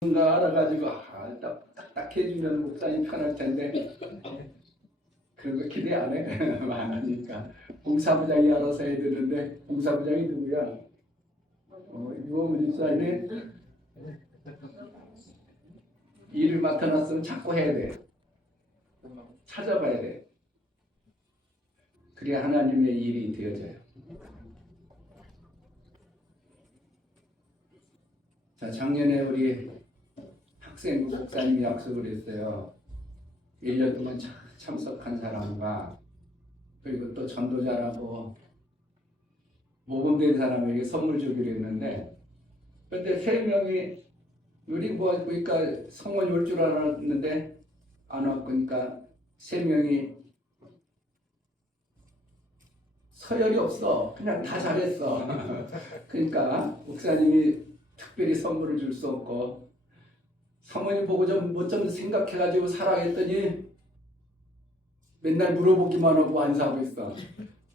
뭔가 알아가지고 딱딱해주면 목사님 편할 텐데 그런 거 기대 안 해. 많으니까 공사부장이 알아서 해야 되는데 공사부장이 누구야? 유호문 집사님 일을 맡아놨으면 자꾸 해야 돼. 찾아봐야 돼. 그래야 하나님의 일이 되어져요. 자, 작년에 우리 학생부 목사님이 약속을 했어요. 1년 동안 참석한 사람과 그리고 또 전도자라고 모범된 사람에게 선물 주기로 했는데, 그런데 3명이 우리 뭐 그러니까 성원이 올 줄 알았는데 안 왔고, 그러니까 3명이 서열이 없어. 그냥 다 잘했어. 그러니까 목사님이 특별히 선물을 줄 수 없고, 사모님 보고 좀 생각해가지고 사라 했더니 맨날 물어보기만 하고 안 사고 있어.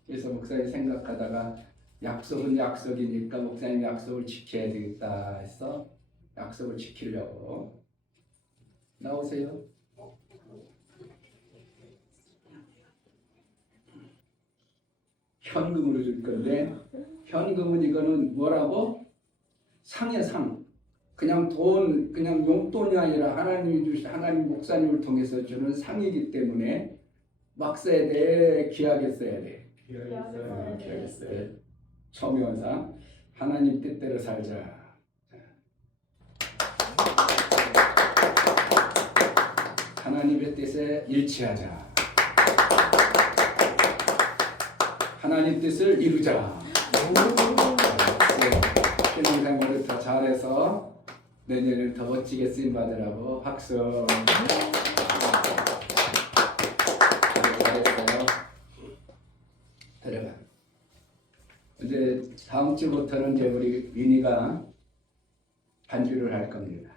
그래서 목사님 생각하다가 약속은 약속이니까 목사님 약속을 지켜야 되겠다 해서 약속을 지키려고. 나오세요. 현금으로 줄 건데, 현금은 이거는 뭐라고? 상이야, 상. 그냥 돈, 그냥 용돈이 아니라 하나님이 주신, 하나님 목사님을 통해서 주는 상이기 때문에 막 써야 돼, 귀하게 써야 돼. 귀하게 써야 돼. 초면상 하나님 뜻대로 살자. 하나님의 뜻에 일치하자. 하나님 뜻을 이루자. 신앙생활을 더 잘해서 내년에는 더 멋지게 쓰임 받으라고 박수. 잘했어요. 들어가. 이제 다음 주부터는 이제 우리 민희가 반주를 할 겁니다.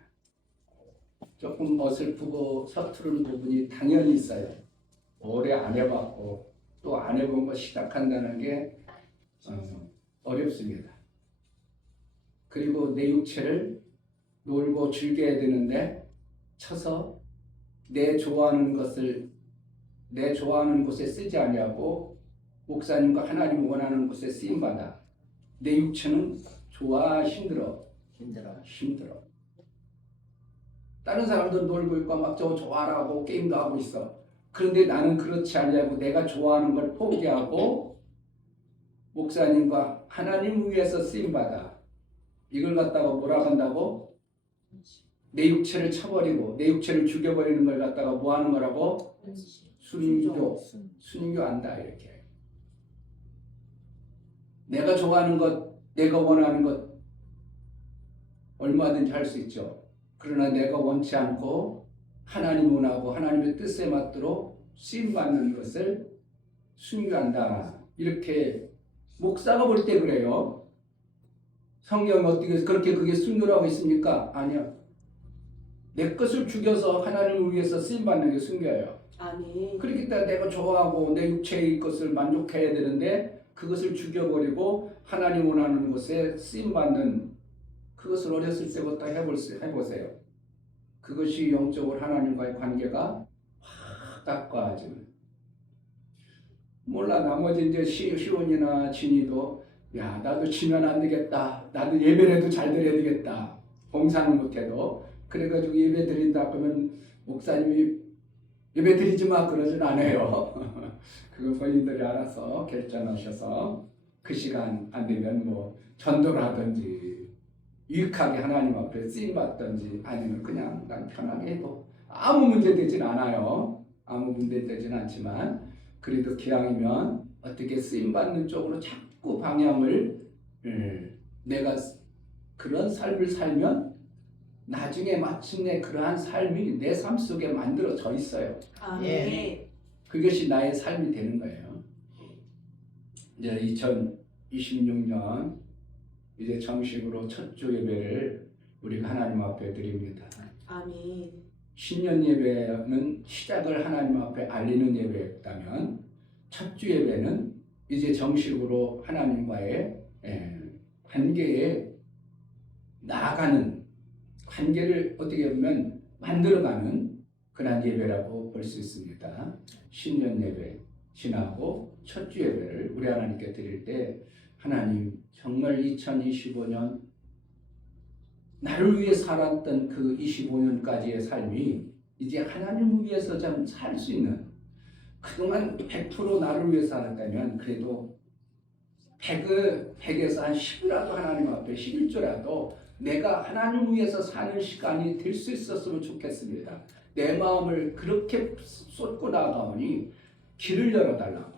조금 어설프고 서투른 부분이 당연히 있어요. 오래 안 해봤고 또 안 해본 거 시작한다는 게 어렵습니다. 그리고 내 육체를 놀고 즐겨야 되는데 쳐서 내 좋아하는 곳에 쓰지 아니하고 목사님과 하나님 원하는 곳에 쓰임받아. 내 육체는 좋아, 힘들어. 다른 사람들 놀고 있고 막 저거 좋아하고 게임도 하고 있어. 그런데 나는 그렇지 않냐고 내가 좋아하는 걸 포기하고 목사님과 하나님 위해서 쓰임받아. 이걸 갖다가 뭐라고 한다고? 내 육체를 쳐버리고 내 육체를 죽여버리는 걸 갖다가 뭐 하는 거라고? 순교한다. 이렇게. 내가 좋아하는 것, 내가 원하는 것 얼마든지 할 수 있죠. 그러나 내가 원치 않고 하나님 원하고 하나님의 뜻에 맞도록 쓰임받는 것을 순교한다. 이렇게 목사가 볼 때 그래요. 성경이 어떻게 그렇게 그게 순교라고 있습니까? 아니요. 내 것을 죽여서 하나님을 위해서 쓰임받는 게 순교예요. 아멘. 그렇기 때문에 내가 좋아하고 내 육체의 것을 만족해야 되는데 그것을 죽여버리고 하나님 원하는 곳에 쓰임받는 그것을 어렸을 때부터 해보세요. 그것이 영적으로 하나님과의 관계가 확 가까워지는. 몰라, 나머지 이제 시온이나 진이도 야, 나도 지면 안 되겠다. 나도 예배라도 잘 드려야 되겠다. 봉사는 못해도. 그래가지고 예배 드린다 그러면 목사님이 예배 드리지 마 그러진 않아요. 그거 본인들이 알아서 결정하셔서 그 시간 안 되면 뭐 전도를 하든지 유익하게 하나님 앞에 쓰임받든지 아니면 그냥 난 편하게 해도 아무 문제 되진 않아요. 아무 문제 되진 않지만 그래도 기왕이면 어떻게 쓰임받는 쪽으로 자꾸 방향을 내가 그런 삶을 살면 나중에 마침내 그러한 삶이 내 삶 속에 만들어져 있어요. 아멘. 그것이 나의 삶이 되는 거예요. 이제 2026년 이제 정식으로 첫 주 예배를 우리가 하나님 앞에 드립니다. 아멘. 신년 예배는 시작을 하나님 앞에 알리는 예배였다면 첫 주 예배는 이제 정식으로 하나님과의 관계에 나아가는 관계를 어떻게 보면 만들어가는 그런 예배라고 볼 수 있습니다. 신년 예배 지나고 첫 주 예배를 우리 하나님께 드릴 때 하나님 정말 2025년 나를 위해 살았던 그 25년까지의 삶이 이제 하나님을 위해서 좀 살 수 있는, 그동안 100% 나를 위해 살았다면 그래도 100에서 한 10이라도 하나님 앞에 11조라도 내가 하나님을 위해서 사는 시간이 될 수 있었으면 좋겠습니다. 내 마음을 그렇게 쏟고 나가오니 길을 열어달라고.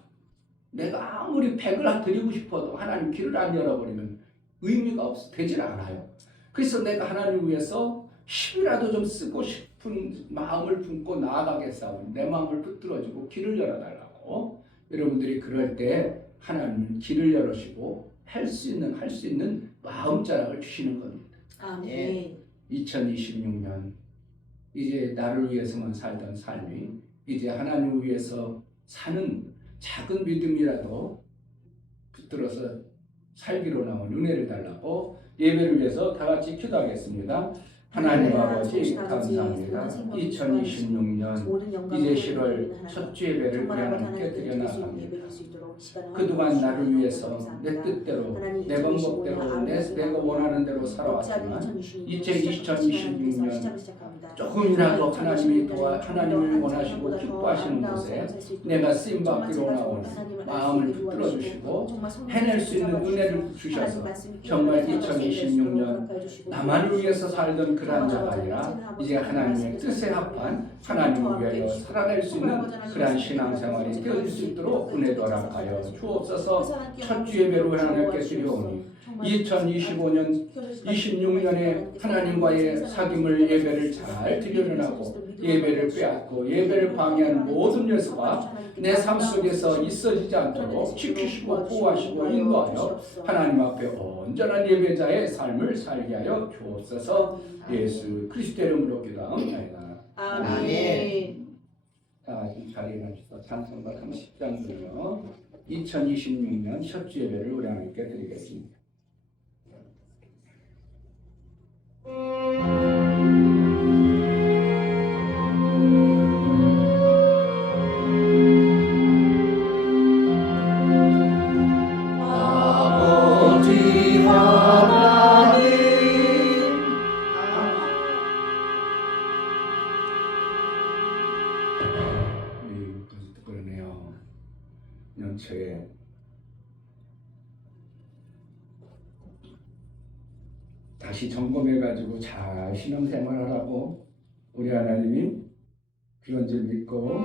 내가 아무리 100을 드리고 싶어도 하나님 길을 안 열어버리면 의미가 되질 않아요. 그래서 내가 하나님을 위해서 10이라도 좀 쓰고 싶은 마음을 품고 나아가겠사오니 내 마음을 붙들어주고 길을 열어달라고. 여러분들이 그럴 때 하나님은 길을 열으시고 할 수 있는 마음자락을 주시는 겁니다. 아멘. 2026년 이제 나를 위해서만 살던 삶이 이제 하나님을 위해서 사는 작은 믿음이라도 붙들어서 살기로 나온 은혜를 달라고 예배를 위해서 다 같이 기도하겠습니다. 하나님 아버지 감사합니다. 2026년 이제 10월 첫 주 예배를 우리 하나님께 드려나갑니다. 그동안 나를 위해서 내 뜻대로 내 방법대로 내가 원하는 대로 살아왔지만 이제 2026년 조금이라도 하나님을 원하시고 기뻐하시는 곳에 내가 쓰임받기로 나오는 마음을 붙들어 주시고 해낼 수 있는 은혜를 주셔서 정말 2026년 나만을 위해서 살던 그러한 자가 아니라 이제 하나님의 뜻에 합한 하나님을 위하여 살아낼 수 있는 그러한 신앙생활이 되어질 수 있도록 은혜도 허락하여 주옵소서. 첫 주 예배로 하나님께 드려오니 2025년 26년에 하나님과의 사귐을 예배를 잘 드려나가고 예배를 빼앗고 예배를 방해하는 모든 요소가 내 삶 속에서 있어지지 않도록 지키시고 보호하시고 인도하여 하나님 앞에 온전한 예배자의 삶을 살게 하여 주옵소서. 예수 그리스도의 이름으로 기도합니다. 아멘. 자, 이 자리에 앉으셔서 찬송가 30장 들으며 2026년 첫 주 예배를 우리 하나님께 드리겠습니다. 연초에 다시 점검해가지고 잘 신앙생활하라고 우리 하나님이 그런 줄 믿고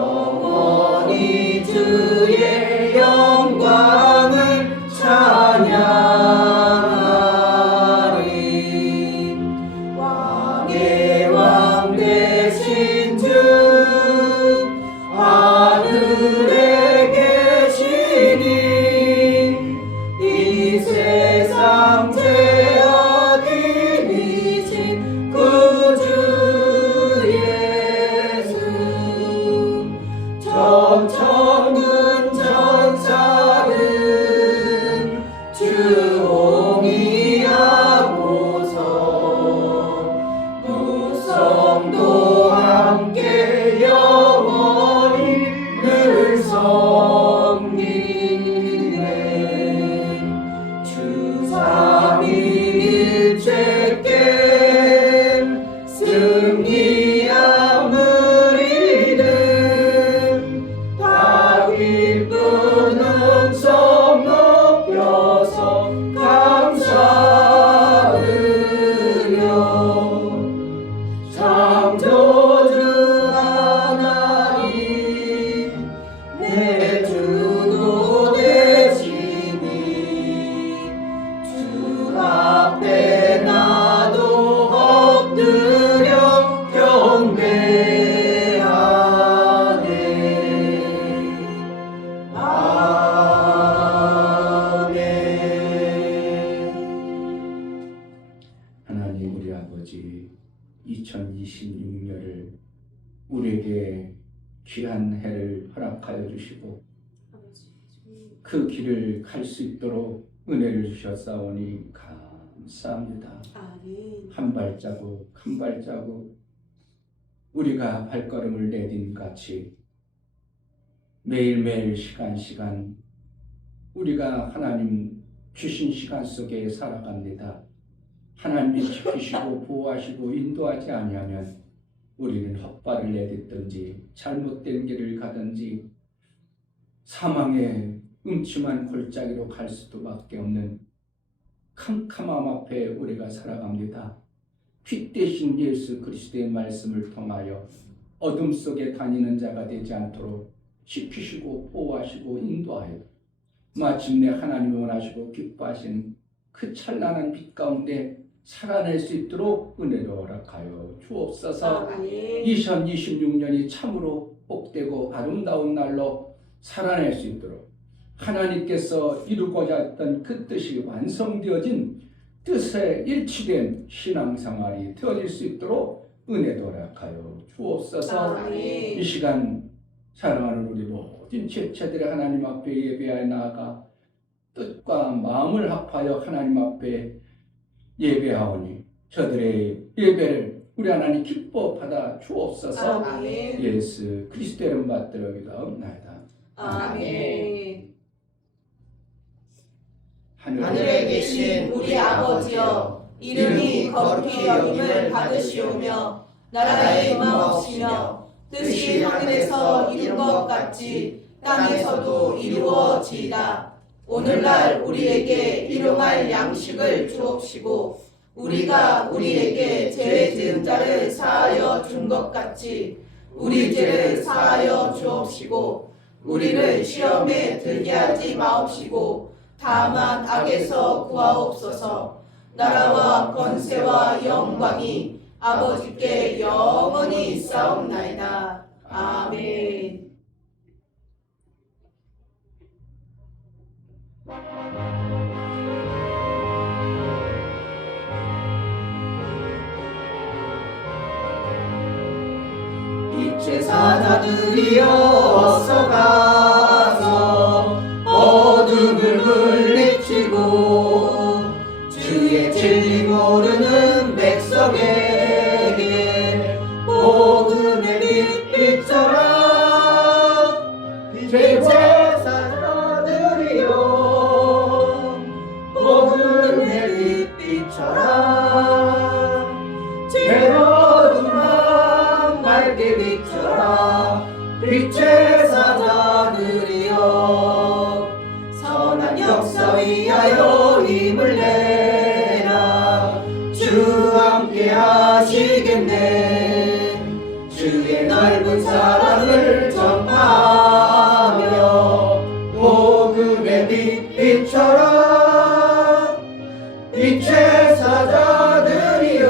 영원히 주의 영광을 찬양 2026년을 우리에게 귀한 해를 허락하여 주시고 그 길을 갈 수 있도록 은혜를 주셨사오니 감사합니다. 아멘. 한 발자국 한 발자국 우리가 발걸음을 내딘 같이 매일매일 시간 우리가 하나님 주신 시간 속에 살아갑니다. 하나님이 지키시고 보호하시고 인도하지 아니하면 우리는 헛발을 내딛든지 잘못된 길을 가든지 사망의 음침한 골짜기로 갈 수도밖에 없는 캄캄함 앞에 우리가 살아갑니다. 빛 대신 예수 그리스도의 말씀을 통하여 어둠 속에 다니는 자가 되지 않도록 지키시고 보호하시고 인도하여 마침내 하나님이 원하시고 기뻐하시는 그 찬란한 빛 가운데 살아낼 수 있도록 은혜를 허락하여 주옵소서. 아멘. 2026년이 참으로 복되고 아름다운 날로 살아낼 수 있도록 하나님께서 이루고자 했던 그 뜻이 완성되어진 뜻에 일치된 신앙생활이 되어질 수 있도록 은혜도 허락하여 주옵소서. 아멘. 이 시간 사랑하는 우리 모든 지체들의 하나님 앞에 예배하여 나아가 뜻과 마음을 합하여 하나님 앞에 예배하오니 저들의 예배를 우리 하나님 기뻐 받아 주옵소서. 아멘. 예수 그리스도의 이름 받들어 기도하옵나이다. 아멘. 하늘에 계신 우리 아버지여, 이름이 거룩히 여김을 받으시오며 나라의 임하옵시며 뜻이 하늘에서 이룬 것 같이 땅에서도 이루어지이다. 오늘날 우리에게 일용할 양식을 주옵시고 우리가 우리에게 죄 지은 자를 사하여 준 것 같이 우리 죄를 사하여 주옵시고 우리를 시험에 들게 하지 마옵시고 다만 악에서 구하옵소서. 나라와 권세와 영광이 아버지께 영원히 있사옵나이다. 아멘. 빛의 사자들이여 어서 가서 어둠을 물리치고 주의 진리 모르는 백성에게 복음의 빛 비춰라. 빛의 사자들이여 복음의 빛 비춰라. 죄로운 마음 밝게 비춰라. 빛의 사자들이여 선한 역사 위하여 힘을 내라. 주 함께 하시겠네. 주의 넓은 사랑을 전하며 복음의 빛 비춰라. 빛의 사자들이여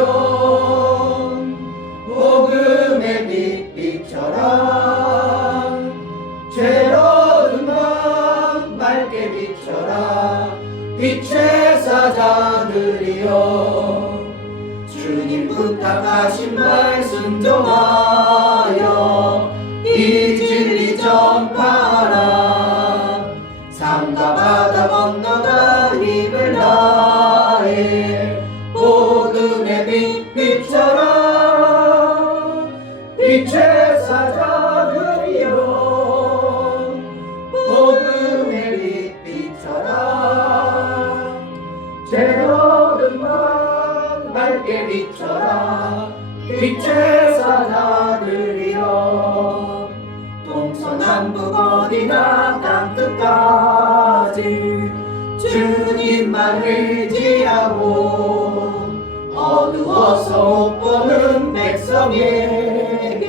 복음의 빛 비춰라. 죄로운 마음 밝게 비춰라. 빛의 사자들이여 주님 부탁하신 말 순종하여 이 진리 전파하라. 산과 바다 건너가 힘을 다해 복음의 빛 비춰라. 빛의 사자들이여 복음의 빛 비춰라. 죄로운 마음 밝게 비춰라. 빛의 사자들이여 동서남북 어디나 땅끝까지 주님만 의지하고 어두워서 못 보는 백성에게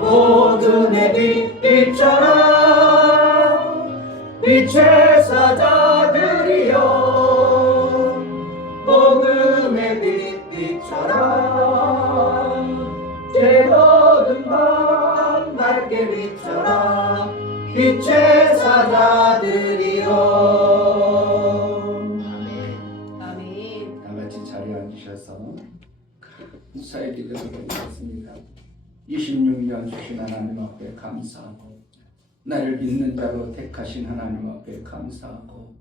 복음의 빛 비춰라. 빛의 사자들이여 복음의 빛 비춰라. 죄로운 마음 밝게 비춰라. 빛의 사자들이여. 아멘. 다 같이 자리에 앉으셔서 감사의 감사하고 나를 믿는 자로 택하신 하나님 앞에 감사하고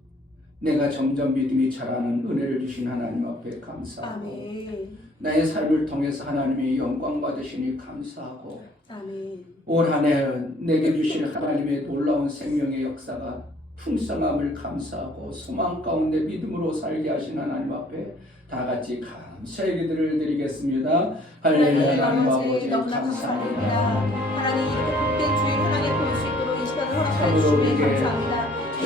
내가 점점 믿음이 자라는 은혜를 주신 하나님 앞에 감사하고 아멘. 나의 삶을 통해서 하나님이 영광 받으시니 감사하고 아멘. 올 한 해 내게 주신 하나님의 놀라운 생명의 역사가 풍성함을 감사하고 소망 가운데 믿음으로 살게 하신 하나님 앞에 다 같이 감사의 기도를 드리겠습니다. 할렐루야. 하나님 아버지 너무나 감사합니다. 하나님 이렇게 복된 주일 하나님 볼 수 있도록 이 시간을 허락하여 참으로 주시면 우리에게 감사합니다. 이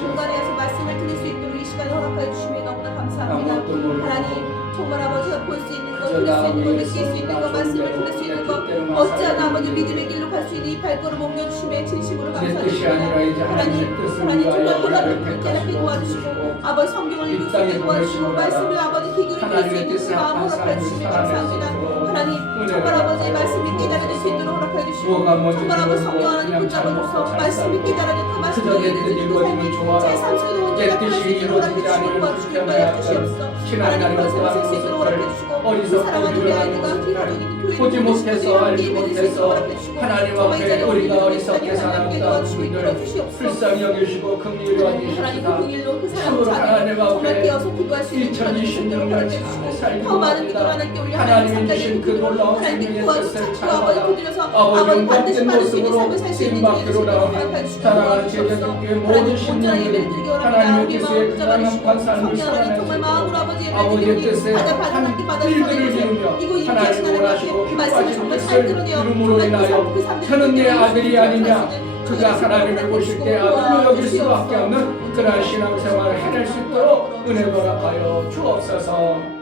공간에서 말씀을 드릴 수 있도록 이 시간을 허락하여 주시면 너무나 감사합니다. 아무것도 모르고 하나님 정말 아버지가 볼 수 있는 것, 그저 들을 수 있는 것, 나를 느낄 수 있는 것, 말씀을 들을 수 있는 것, 어찌하나 아버지 믿음의 길로 갈 수 있는 이 발걸음 옮겨주시면 진심으로 내 뜻이 아니라 이제 감사드립니다. 하나님의 뜻을 하나님 정말 위하여 혼란을 나를 붙잡게 택하시고 도와주시고 주시고 아버지 성경을 읽을 수 있게 도와주시고 말씀을 아버지 비교를 들을 수 하나님의 있는 그 뜻에 마음 합한 허락하여 삶을 주시면 살아낼 수 감사합니다. 있도록 하나님 정말 아버지의 말씀이 깨달아질 수 있도록 허락하여 주시고 뭐가 뭔지 정말 아버지 성경 모르고 하나님 그냥 붙잡아줘서 잘 먹고 잘 말씀이 살고 깨달아질 그 말씀을 그저 내 뜻 이루어지는 이루어지면 삶이 좋아라. 제 삶속에도 내 온전히 뜻이 할수 있도록 허락해 이루어지지 주시고 않으면 도와주시고 불편하여 인도하여 주시옵소서. 신앙 하나님 나를 그런 삶을 살 수 있도록 허락해 어리석고 주시고 어리석고 사랑하는 우리 유명한 아이들과 모습을 우리 가족이 교회를 보지 못해서 알지 함께 맺을 수 못해서 있도록 허락해 주시고 하나님 정말 이 앞에 자리에 우리가 우리 어리석게 하나님 함께 살았다 도와주시고 이끌어 분들 주시옵소서. 불쌍히 여기시고 긍휼히 하나님 그 여기시옵소서. 긍일로 그 사랑을 참으로 하나님 정말 앞에 깨어서 기도할 수 있는 그런 신들을 2026년 허락해 잘 주시고 살기 더 많은 원합니다. 기도를 하나님께 올려 하나님이 하나님 주신 그 놀라운 하나님께 생명의 구하고 뜻을 찾고 잘 아버지 받아 그들여서 아버지 아버지 반드시 용감된 받을 수 있는 모습으로 삶을 살 수 있는 신 기회를 밖으로 주시고 나오니 허락해 주시고 사랑하는 도와주시옵소서. 제자들께 모든 하나님 온전한 신령들이 예배를 드리기 원합니다. 하나님의 우리 뜻에 마음 붙잡아주시고 가능한 삶을 성령 하나님 살아낼 수 정말 마음으로 아버지 예배를 아버지의 드리니 뜻에 하나님께 받아 일들을 이루며 이거 하나님을 인기하신 원하시고 하나님께 말씀을 기뻐하시는 정말 잘 뜻을 들으며 이름으로 정말 인하여 그 삶들을 저는 내 끝내주시고 아들이 살 아니냐 수 있는 그가 하나님을 보실 때 아들로 여길 수밖에 없는 그러한 신앙생활을 해낼 수 있도록 은혜 허락하여 주옵소서.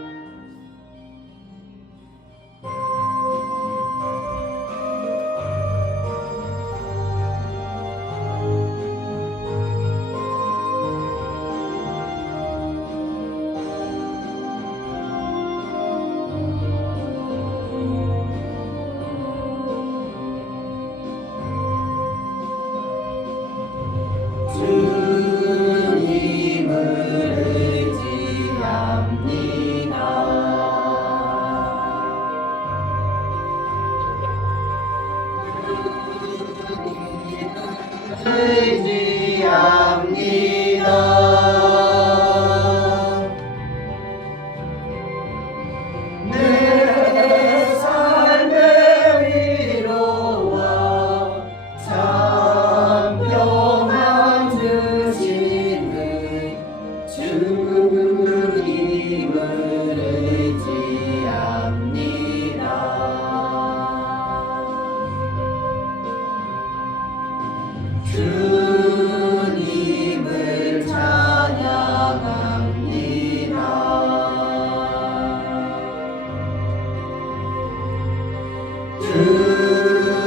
주님을 의지합니다. 의지합니다. 내 삶의 위로와 참 평안 주시는 주님을 의지합니다. 주님을 찬양합니다.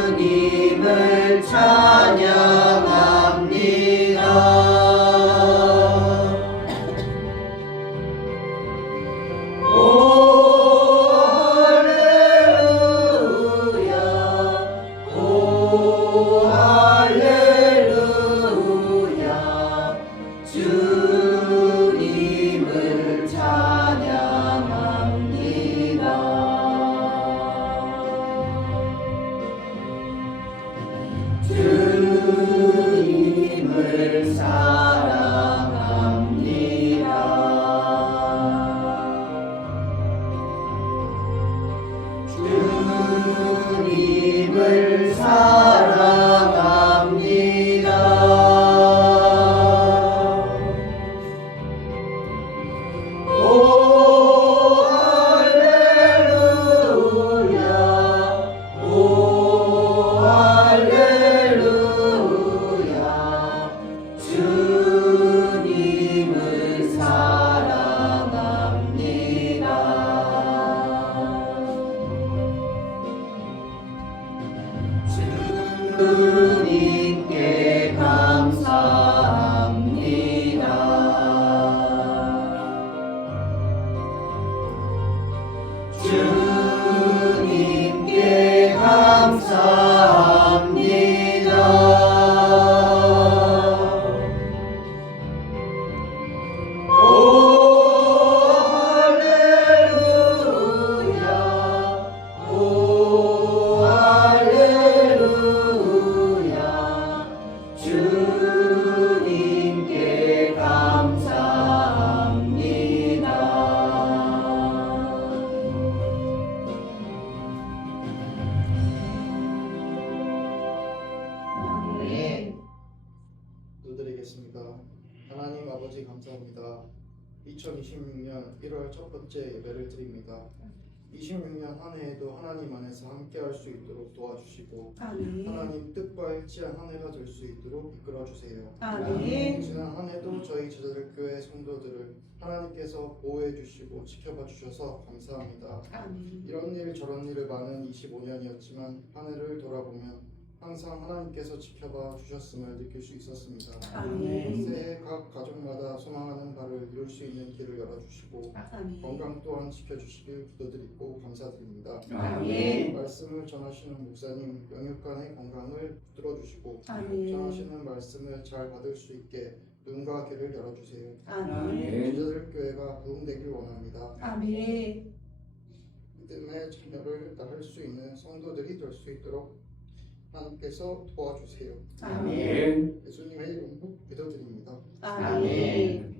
주님을 찬양합니다. 오 할렐루야 오 할렐루야 주님을 찬양합니다. 주님을 사랑합니다. 주님을 사랑합니다. 하나님 아버지 감사합니다. 2026년 1월 첫 번째 예배를 드립니다. 26년 한 해에도 하나님 안에서 함께 할 수 있도록 도와주시고 아멘. 하나님 뜻과 일치한 한 해가 될 수 있도록 이끌어 주세요. 아멘. 지난 한 해도 저희 제자들 교회 성도들을 하나님께서 보호해 주시고 지켜봐 주셔서 감사합니다. 아멘. 이런 일 저런 일을 많은 25년이었지만 한 해를 돌아보면 항상 하나님께서 지켜봐 주셨음을 느낄 수 있었습니다. 아멘. 새해 각 가족마다 소망하는 바를 이룰 수 있는 길을 열어주시고 아멘. 건강 또한 지켜주시길 기도드리고 감사드립니다. 아멘. 말씀을 전하시는 목사님 영육간의 건강을 붙들어주시고 아멘. 전하시는 말씀을 잘 받을 수 있게 눈과 귀를 열어주세요. 아멘. 제자들 교회가 부흥되길 원합니다. 아멘. 믿음의 자녀를 낳을 수 있는 성도들이 될 수 있도록 하나님께서 도와주세요. 아멘. 예수님의 이름으로 기도드립니다. 아멘.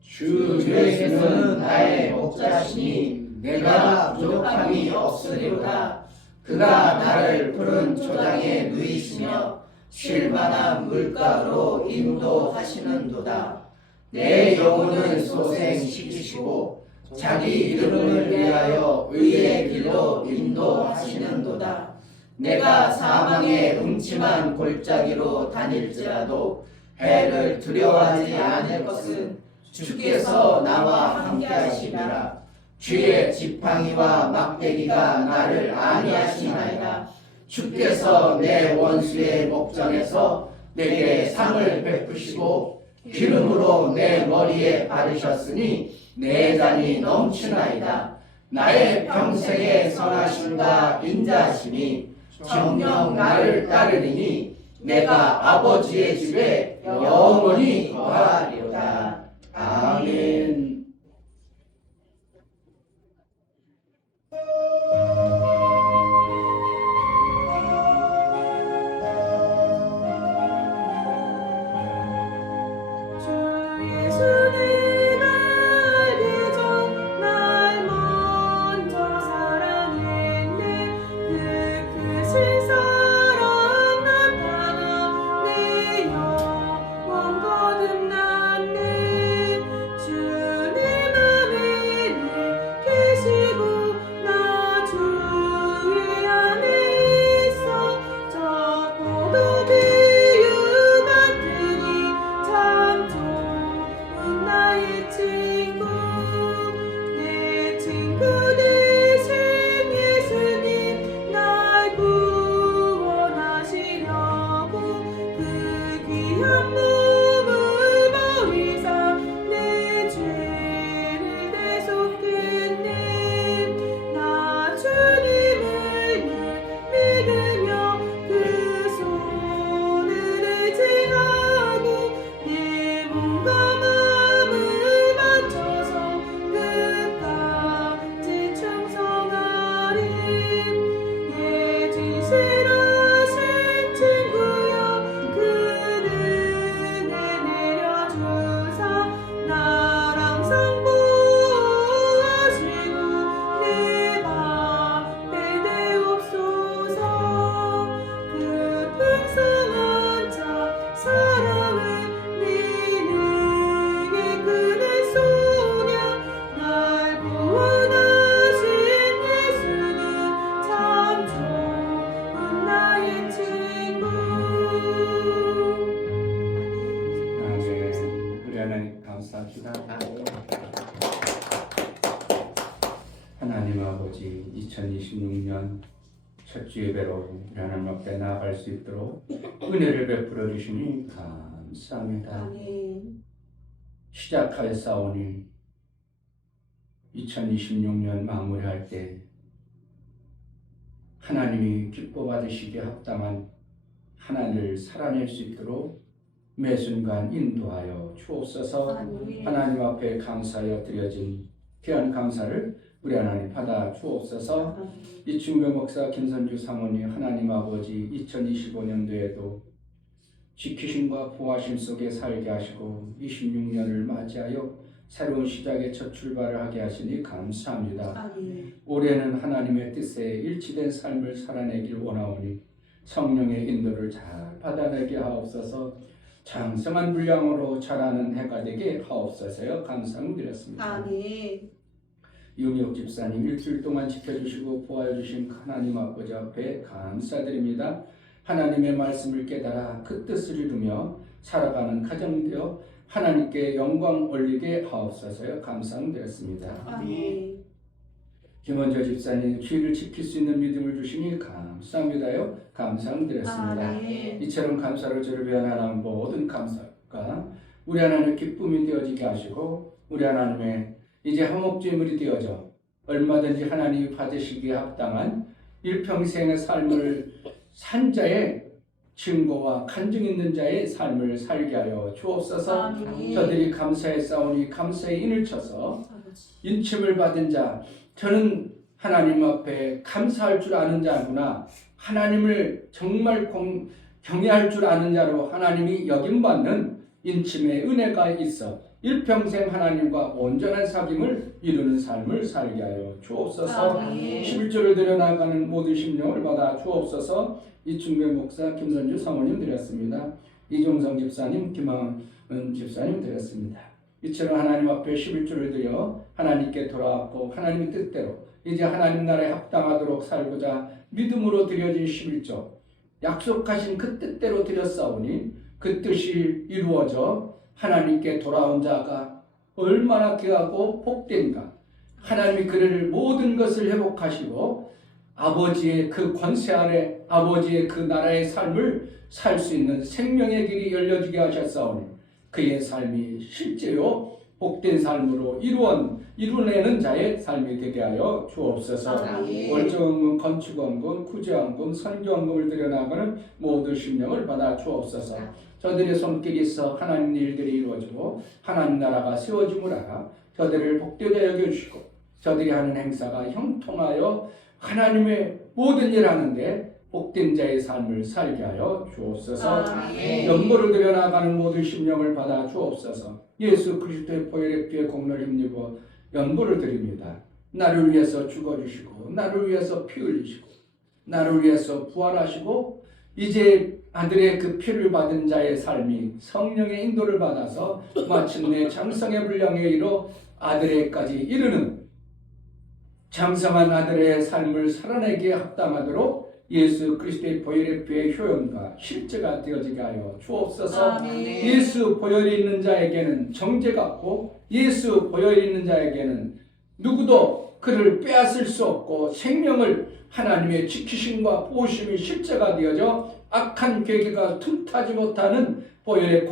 주 예수는 나의 목자시니 내가 부족함이 없으리로다. 그가 나를 푸른 초장에 누이시며 쉴만한 물가로 인도하시는도다. 내 영혼을 소생시키시고 자기 이름을 위하여 의의 길로 인도하시는도다. 내가 사망의 음침한 골짜기로 다닐지라도 해를 두려워하지 않을 것은 주께서 나와 함께하시니라. 주의 지팡이와 막대기가 나를 안위하시나이다. 주께서 내 원수의 목전에서 내게 상을 베푸시고 기름으로 내 머리에 바르셨으니 내 잔이 넘치나이다. 나의 평생의 선하심과 인자하심이 정녕 나를 따르리니 내가 아버지의 집에 영원히 거하리로다. 아멘. 하나님 아버지 2026년 첫 주 예배로 하나님 앞에 나아갈 수 있도록 은혜를 베풀어 주시니 감사합니다. 아멘. 시작하였사오니 2026년 마무리할 때 하나님이 기뻐 받으시기에 합당한 하나님을 살아낼 수 있도록 매 순간 인도하여 주옵소서. 아멘. 하나님 앞에 감사하여 드려진 귀한 감사를 우리 하나님 받아 주옵소서. 이충배 목사 김선주 사모님 하나님 아버지 2025년도에도 지키심과 보호하심 속에 살게 하시고 26년을 맞이하여 새로운 시작의 첫 출발을 하게 하시니 감사합니다. 아멘. 올해는 하나님의 뜻에 일치된 삶을 살아내길 원하오니 성령의 인도를 잘 받아내게 하옵소서. 장성한 분량으로 자라는 해가 되게 하옵소서요. 감사드렸습니다. 아멘. 윤혁 집사님 일주일 동안 지켜주시고 보아주신 하나님 아버지 앞에 감사드립니다. 하나님의 말씀을 깨달아 그 뜻을 이루며 살아가는 가정 되어 하나님께 영광 올리게 하옵소서요. 감사드렸습니다. 아멘. 김원조 집사님 주의를 지킬 수 있는 믿음을 주시니 감사합니다요. 감사드렸습니다. 아멘. 이처럼 감사로 저를 위한 하나님 모든 감사가 우리 하나님의 기쁨이 되어지게 하시고 우리 하나님의 이제 화목제물이 되어져 얼마든지 하나님이 받으시기에 합당한 일평생의 삶을 산 자의 증거와 간증 있는 자의 삶을 살게 하여 주옵소서. 아멘. 저들이 감사에 싸우니 감사에 인을 쳐서 아버지. 인침을 받은 자, 저는 하나님 앞에 감사할 줄 아는 자구나, 하나님을 정말 경외할 줄 아는 자로 하나님이 여김받는 인침의 은혜가 있어 일평생 하나님과 온전한 사귐을 이루는 삶을 살게 하여 주옵소서. 아멘. 11조를 드려나가는 모든 심령을 받아 주옵소서. 이충배 목사, 김선주 사모님 드렸습니다. 이종성 집사님, 김하은 집사님 드렸습니다. 이처럼 하나님 앞에 11조를 드려 하나님께 돌아왔고 하나님의 뜻대로 이제 하나님 나라에 합당하도록 살고자 믿음으로 드려진 11조, 약속하신 그 뜻대로 드렸사오니 그 뜻이 이루어져 하나님께 돌아온 자가 얼마나 귀하고 복된가. 하나님이 그를 모든 것을 회복하시고 아버지의 그 권세 아래 아버지의 그 나라의 삶을 살 수 있는 생명의 길이 열려지게 하셨사오니 그의 삶이 실제로 복된 삶으로 이루어내는 자의 삶이 되게 하여 주옵소서. 아멘. 월정원금, 건축원금, 구제원금, 선교원금을 드려나가는 모든 심령을 받아 주옵소서. 저들의 손길이 있어 하나님 일들이 이루어지고 하나님 나라가 세워짐을 알아 저들을 복되게 여겨주시고 저들이 하는 행사가 형통하여 하나님의 모든 일 하는데 복된 자의 삶을 살게 하여 주옵소서. 아멘. 연고를 드려나가는 모든 심령을 받아 주옵소서. 예수 그리스도의 보혈의 피에 공로를 힘입어 연고를 드립니다. 나를 위해서 죽어주시고 나를 위해서 피 흘리시고 나를 위해서 부활하시고 이제 아들의 그 피를 받은 자의 삶이 성령의 인도를 받아서 마침내 장성의 분량에 이르러 아들에까지 이르는 장성한 아들의 삶을 살아내기에 합당하도록 예수 그리스도의 보혈의 피의 효용과 실제가 되어지게 하여 주옵소서. 아멘. 예수 보혈이 있는 자에게는 정죄가 없고 예수 보혈이 있는 자에게는 누구도 그를 빼앗을 수 없고 생명을 하나님의 지키심과 보호심이 실제가 되어져 악한 계기가 틈타지 못하는 보혈의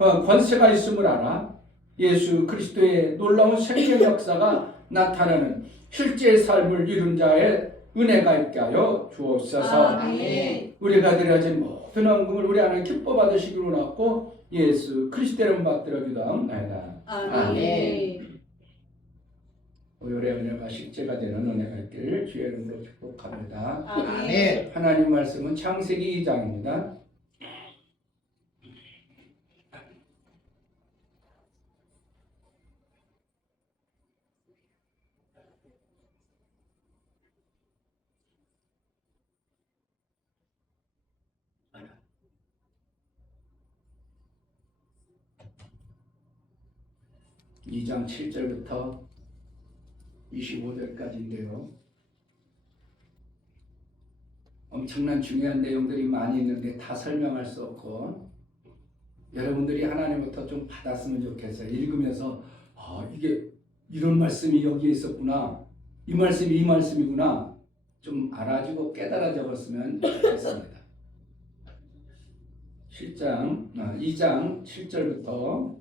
권세가 있음을 알아 예수 그리스도의 놀라운 생명 역사가 나타나는 실제의 삶을 이룬 자의 은혜가 있게 하여 주옵소서. 아멘. 우리가 드려진 모든 헌금을 우리 하나님 기뻐 받으시기로 원하고 예수 그리스도의 이름 받들어 기도하옵나이다. 아멘. 보혈의 은혜가 실제가 되는 은혜가 있기를 주의 이름으로 축복합니다. 아멘. 하나님 말씀은 창세기 2장입니다. 이 장 7절부터 25절까지인데요. 엄청난 중요한 내용들이 많이 있는데 다 설명할 수 없고 여러분들이 하나님부터 좀 받았으면 좋겠어요. 읽으면서 이게 이런 말씀이 여기에 있었구나. 이 말씀이 이 말씀이구나. 좀 알아주고 깨달아 적었으면 좋겠습니다. 2장 7절부터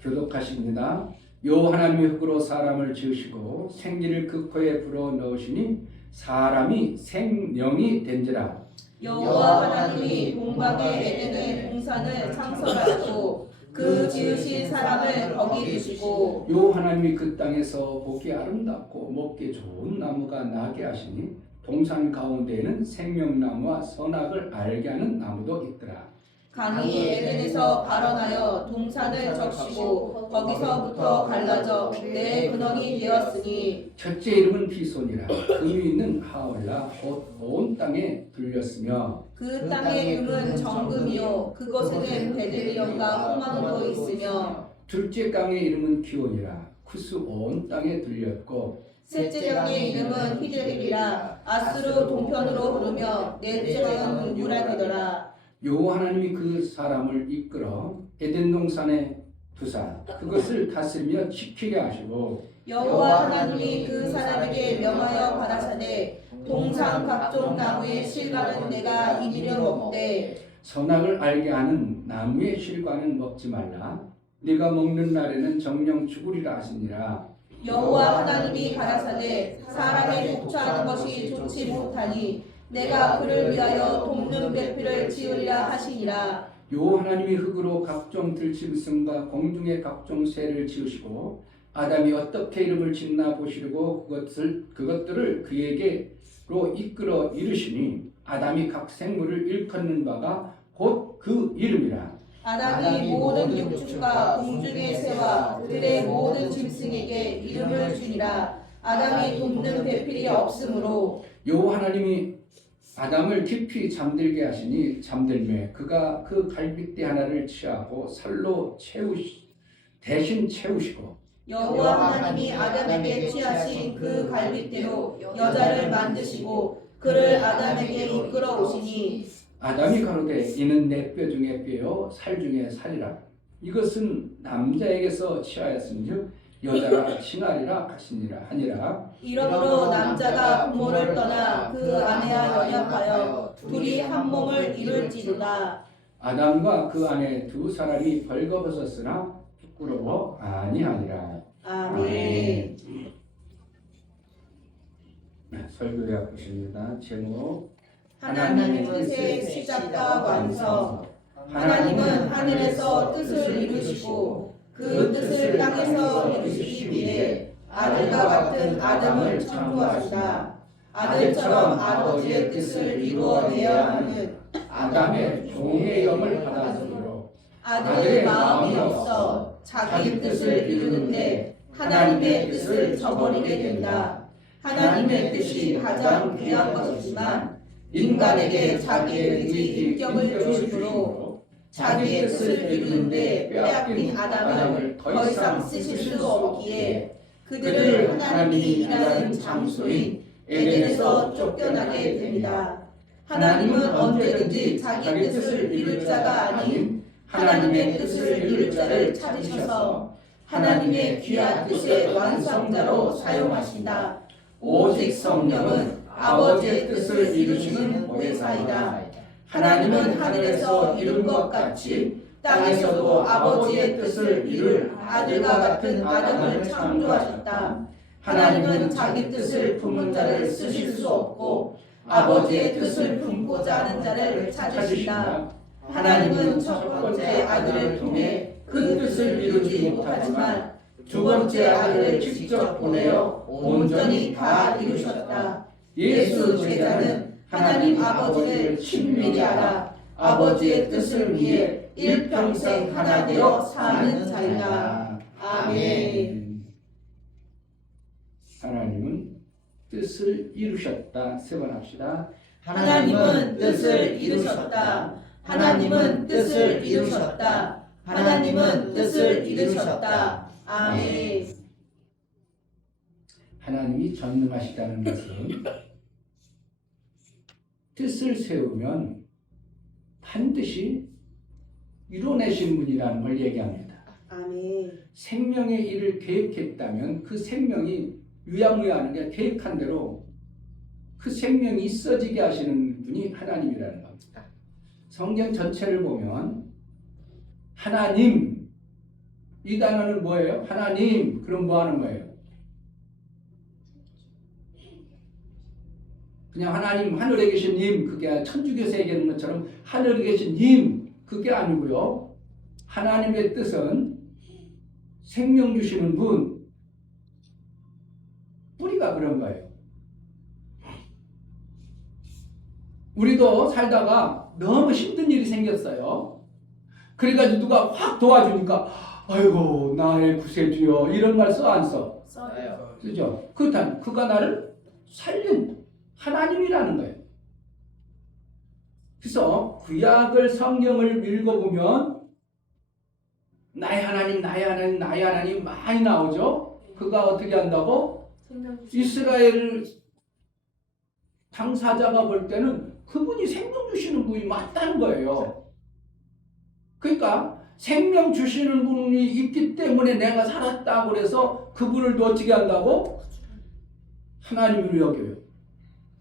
교독하십니다. 요 하나님이 흙으로 사람을 지으시고 생기를 그 코에 불어 넣으시니 사람이 생명이 된지라. 여호와 하나님이 동방의 에덴의 동산을 창설하시고 그 지으신 사람을 거기 두시고 요 하나님이 그 땅에서 보기 아름답고 먹기 좋은 나무가 나게 하시니 동산 가운데에는 생명나무와 선악을 알게 하는 나무도 있더라. 강이 에덴에서 발원하여 동산을 적시고 거기서부터 갈라져 내 근원이 되었으니 첫째 이름은 비손이라 금이 있는 하올라 온 땅에 들렸으며 그 땅의 금은 정금이요 그곳에는 베들리엄과 호마노도 있으며 둘째 강의 이름은 기온이라 쿠스 온 땅에 들렸고 셋째 강의 이름은 히드립이라 아스루 동편으로 흐르며 넷째 강은 유라되더라. 여호와 하나님이 그 사람을 이끌어 에덴 동산에 두사 그것을 다스리며 지키게 하시고 여호와 하나님이 그 사람에게 명하여 가라사대 동산 각종 나무의 실과는 내가 이리려 먹되 선악을 알게 하는 나무의 실과는 먹지 말라 네가 먹는 날에는 정령 죽으리라 하시니라. 여호와 하나님이 가라사대 사람의 독초하는 것이 좋지 못하니 내가 그를 위하여 돕는 배필을 지으리라 하시니라. 여호와 하나님이 흙으로 각종 들짐승과 공중의 각종 새를 지으시고 아담이 어떻게 이름을 짓나 보시려고 그것들을 그에게로 이끌어 이르시니 아담이 각 생물을 일컫는 바가 곧 그 이름이라. 아담이 모든 육축과 공중의 새와 들의 모든 짐승에게 이름을 주니라. 아담이 돕는 배필이 없으므로 여호와 하나님이 아담을 깊이 잠들게 하시니 잠들매 그가 그 갈빗대 하나를 취하고 살로 대신 채우시고 여호와 하나님이 아담에게 취하신 그 갈빗대로 여자를 만드시고 그를 아담에게 이끌어 오시니 아담이 가로되 이는 내 뼈 중에 뼈요 살 중에 살이라. 이것은 남자에게서 취하였은즉 여자라 칭하리라 하시니라 하니라. 이러므로 남자가 부모를 떠나 그 아내와 연합하여 둘이 한 몸을 이룰지로다. 아담과 그 아내 두 사람이 벌거벗었으나 부끄러워 아니하니라. 아멘. 설교해 보십니다. 제목 하나님의 뜻의 시작과 완성. 하나님은 하늘에서 뜻을 이루시고 그 뜻을 땅에서 이루시기 위해 아들과 같은 아담을 창조하시다. 아들처럼 아버지의 뜻을 이루어내야 하는 아담의 종의 영을 받았으므로 아들의 마음이 없어 자기 뜻을 이루는데 하나님의 뜻을 저버리게 된다. 하나님의 뜻이 가장 귀한 것이지만 인간에게 자기의 의지 인격을 주심으로 자기의 뜻을 이루는데 빼앗긴 아담을 더 이상 쓰실 수 없기에 그들을 하나님이 일하는 장소인 에덴에서 쫓겨나게 됩니다. 하나님은 언제든지 자기 뜻을 이룰 자가 아닌 하나님의 뜻을 이룰 자를 찾으셔서 하나님의 귀한 뜻의 완성자로 사용하신다. 오직 성령은 아버지의 뜻을 이루시는 보혜사이다. 하나님은 하늘에서 이룬 것 같이 땅에서도 아버지의 뜻을 이룰 아들과 같은 아담을 창조하셨다. 하나님은 자기 뜻을 품은 자를 쓰실 수 없고 아버지의 뜻을 품고자 하는 자를 찾으신다. 하나님은 첫 번째 아들을 통해 그 뜻을 이루지 못하지만 두 번째 아들을 직접 보내어 온전히 다 이루셨다. 예수 제자는 하나님 아버지를 친밀히 알아 아버지의 뜻을 위해 일평생 하나 되어 사는 자이다. 아멘. 하나님은 뜻을 이루셨다. 세 번 합시다. 하나님은 뜻을 이루셨다. 하나님은 뜻을 이루셨다. 하나님은 뜻을 이루셨다. 아멘. 하나님이 전능하시다는 것은 뜻을 세우면 반드시 이뤄내신 분이라는 걸 얘기합니다. 아멘. 생명의 일을 계획했다면 그 생명이 유야무야하는 게 계획한 대로 그 생명이 있어지게 하시는 분이 하나님이라는 겁니다. 성경 전체를 보면 하나님 이 단어는 뭐예요? 하나님 그럼 뭐 하는 거예요? 그냥 하나님 하늘에 계신 님 그게 천주교에서 얘기하는 것처럼 하늘에 계신 님 그게 아니고요. 하나님의 뜻은 생명 주시는 분 뿌리가 그런 거예요. 우리도 살다가 너무 힘든 일이 생겼어요. 그래가지고 누가 확 도와주니까 아이고 나의 구세주여 이런 말 써 안 써? 써요. 그죠? 그렇다면 그가 나를 살린 하나님이라는 거예요. 그래서 구약을 성경을 읽어보면 나의 하나님, 나의 하나님, 나의 하나님 많이 나오죠. 그가 어떻게 한다고? 이스라엘 당사자가 볼 때는 그분이 생명 주시는 분이 맞다는 거예요. 그러니까 생명 주시는 분이 있기 때문에 내가 살았다고 그래서 그분을 또 어떻게 한다고? 하나님으로 여겨요.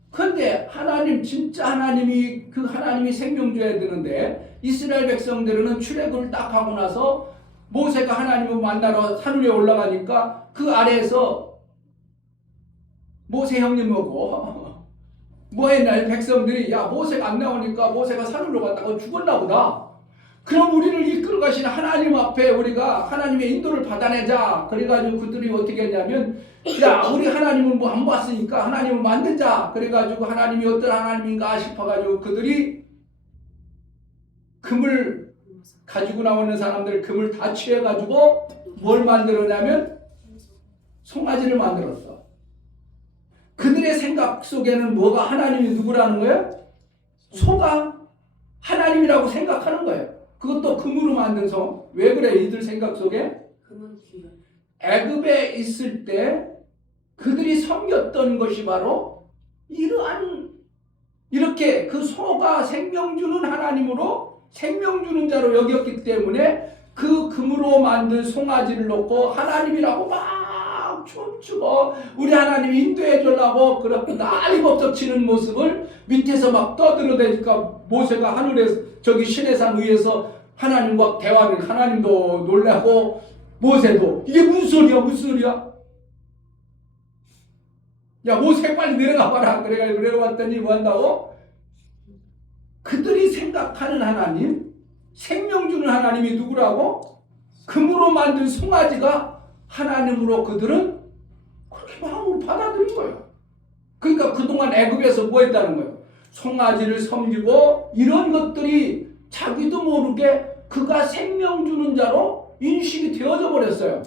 그런데 하나님, 진짜 하나님이, 그 하나님이 생명 줘야 되는데 이스라엘 백성들은 출애굽을 딱 하고 나서 모세가 하나님을 만나러 산 위에 올라가니까 그 아래에서 모세 형님 뭐고 뭐 했나 백성들이 야 모세가 안 나오니까 모세가 산으로 갔다가 죽었나 보다. 그럼 우리를 이끌어 가시는 하나님 앞에 우리가 하나님의 인도를 받아내자. 그래가지고 그들이 어떻게 했냐면 야 우리 하나님은 뭐 안 봤으니까 하나님을 만들자. 그래가지고 하나님이 어떤 하나님인가 싶어가지고 그들이 금을 가지고 나오는 사람들 금을 다 취해가지고 뭘 만들었냐면 송아지를 만들었어. 그들의 생각 속에는 뭐가 하나님이 누구라는 거예요? 소가 하나님이라고 생각하는 거예요. 그것도 금으로 만든 소. 왜 그래 이들 생각 속에? 애굽에 있을 때 그들이 섬겼던 것이 바로 이러한 이렇게 그 소가 생명 주는 하나님으로 생명 주는 자로 여겼기 때문에 그 금으로 만든 송아지를 놓고 하나님이라고 막 춤추고 우리 하나님이 인도해 주려고 그렇게 난리 법석치는 모습을 밑에서 막 떠들어대니까 모세가 하늘에서 저기 시내산 위에서 하나님과 대화를 하나님도 놀라고 모세도 이게 무슨 소리야 무슨 소리야 야 모세 빨리 내려가 봐라. 그래가지고 내려왔더니 뭐 한다고? 그들이 생각하는 하나님 생명 주는 하나님이 누구라고? 금으로 만든 송아지가 하나님으로 그들은 그렇게 마음으로 받아들인 거예요. 그러니까 그동안 애굽에서 뭐 했다는 거예요? 송아지를 섬기고 이런 것들이 자기도 모르게 그가 생명 주는 자로 인식이 되어져 버렸어요.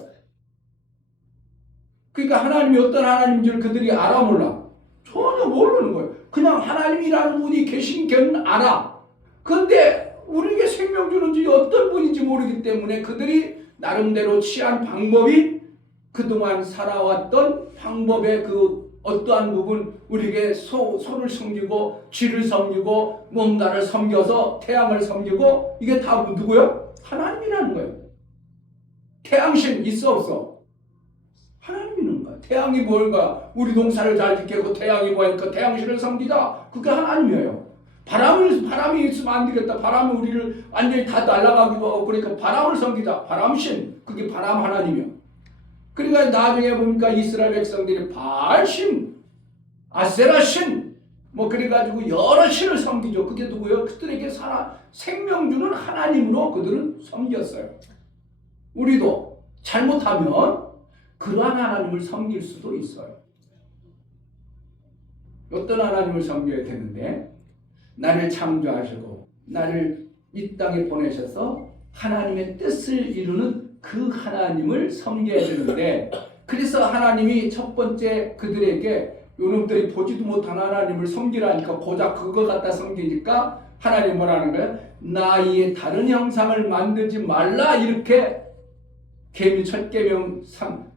그러니까 하나님이 어떤 하나님인 줄 그들이 알아 몰라? 전혀 모르는 거예요. 그냥 하나님이라는 분이 계신 게는 알아. 그런데 우리에게 생명 주는지 어떤 분인지 모르기 때문에 그들이 나름대로 취한 방법이 그동안 살아왔던 방법의 그 어떠한 부분 우리에게 소를 섬기고 쥐를 섬기고 뭔가를 섬겨서 태양을 섬기고 이게 다 누구예요? 하나님이라는 거예요. 태양신 있어 없어? 하나님이 있는 거야. 태양이 뭘까? 우리 농사를 잘 지키고 태양이 뭐니까 태양신을 섬기자. 그게 하나님이에요. 바람이 있으면 안 되겠다. 바람이 우리를 완전히 다 날아가기도 하고 그러니까 바람을 섬기자. 바람신. 그게 바람 하나님이요. 그러니까 나중에 보니까 이스라엘 백성들이 바알신, 아세라신, 뭐 그래가지고 여러 신을 섬기죠. 그게 누구예요? 그들에게 생명 주는 하나님으로 그들은 섬겼어요. 우리도 잘못하면 그러한 하나님을 섬길 수도 있어요. 어떤 하나님을 섬겨야 되는데 나를 창조하시고 나를 이 땅에 보내셔서 하나님의 뜻을 이루는 그 하나님을 섬겨야 되는데 그래서 하나님이 첫 번째 그들에게 요놈들이 보지도 못한 하나님을 섬기라니까 고작 그거 갖다 섬기니까 하나님 뭐라는 거예요? 나의 다른 형상을 만들지 말라 이렇게 계명 첫 계명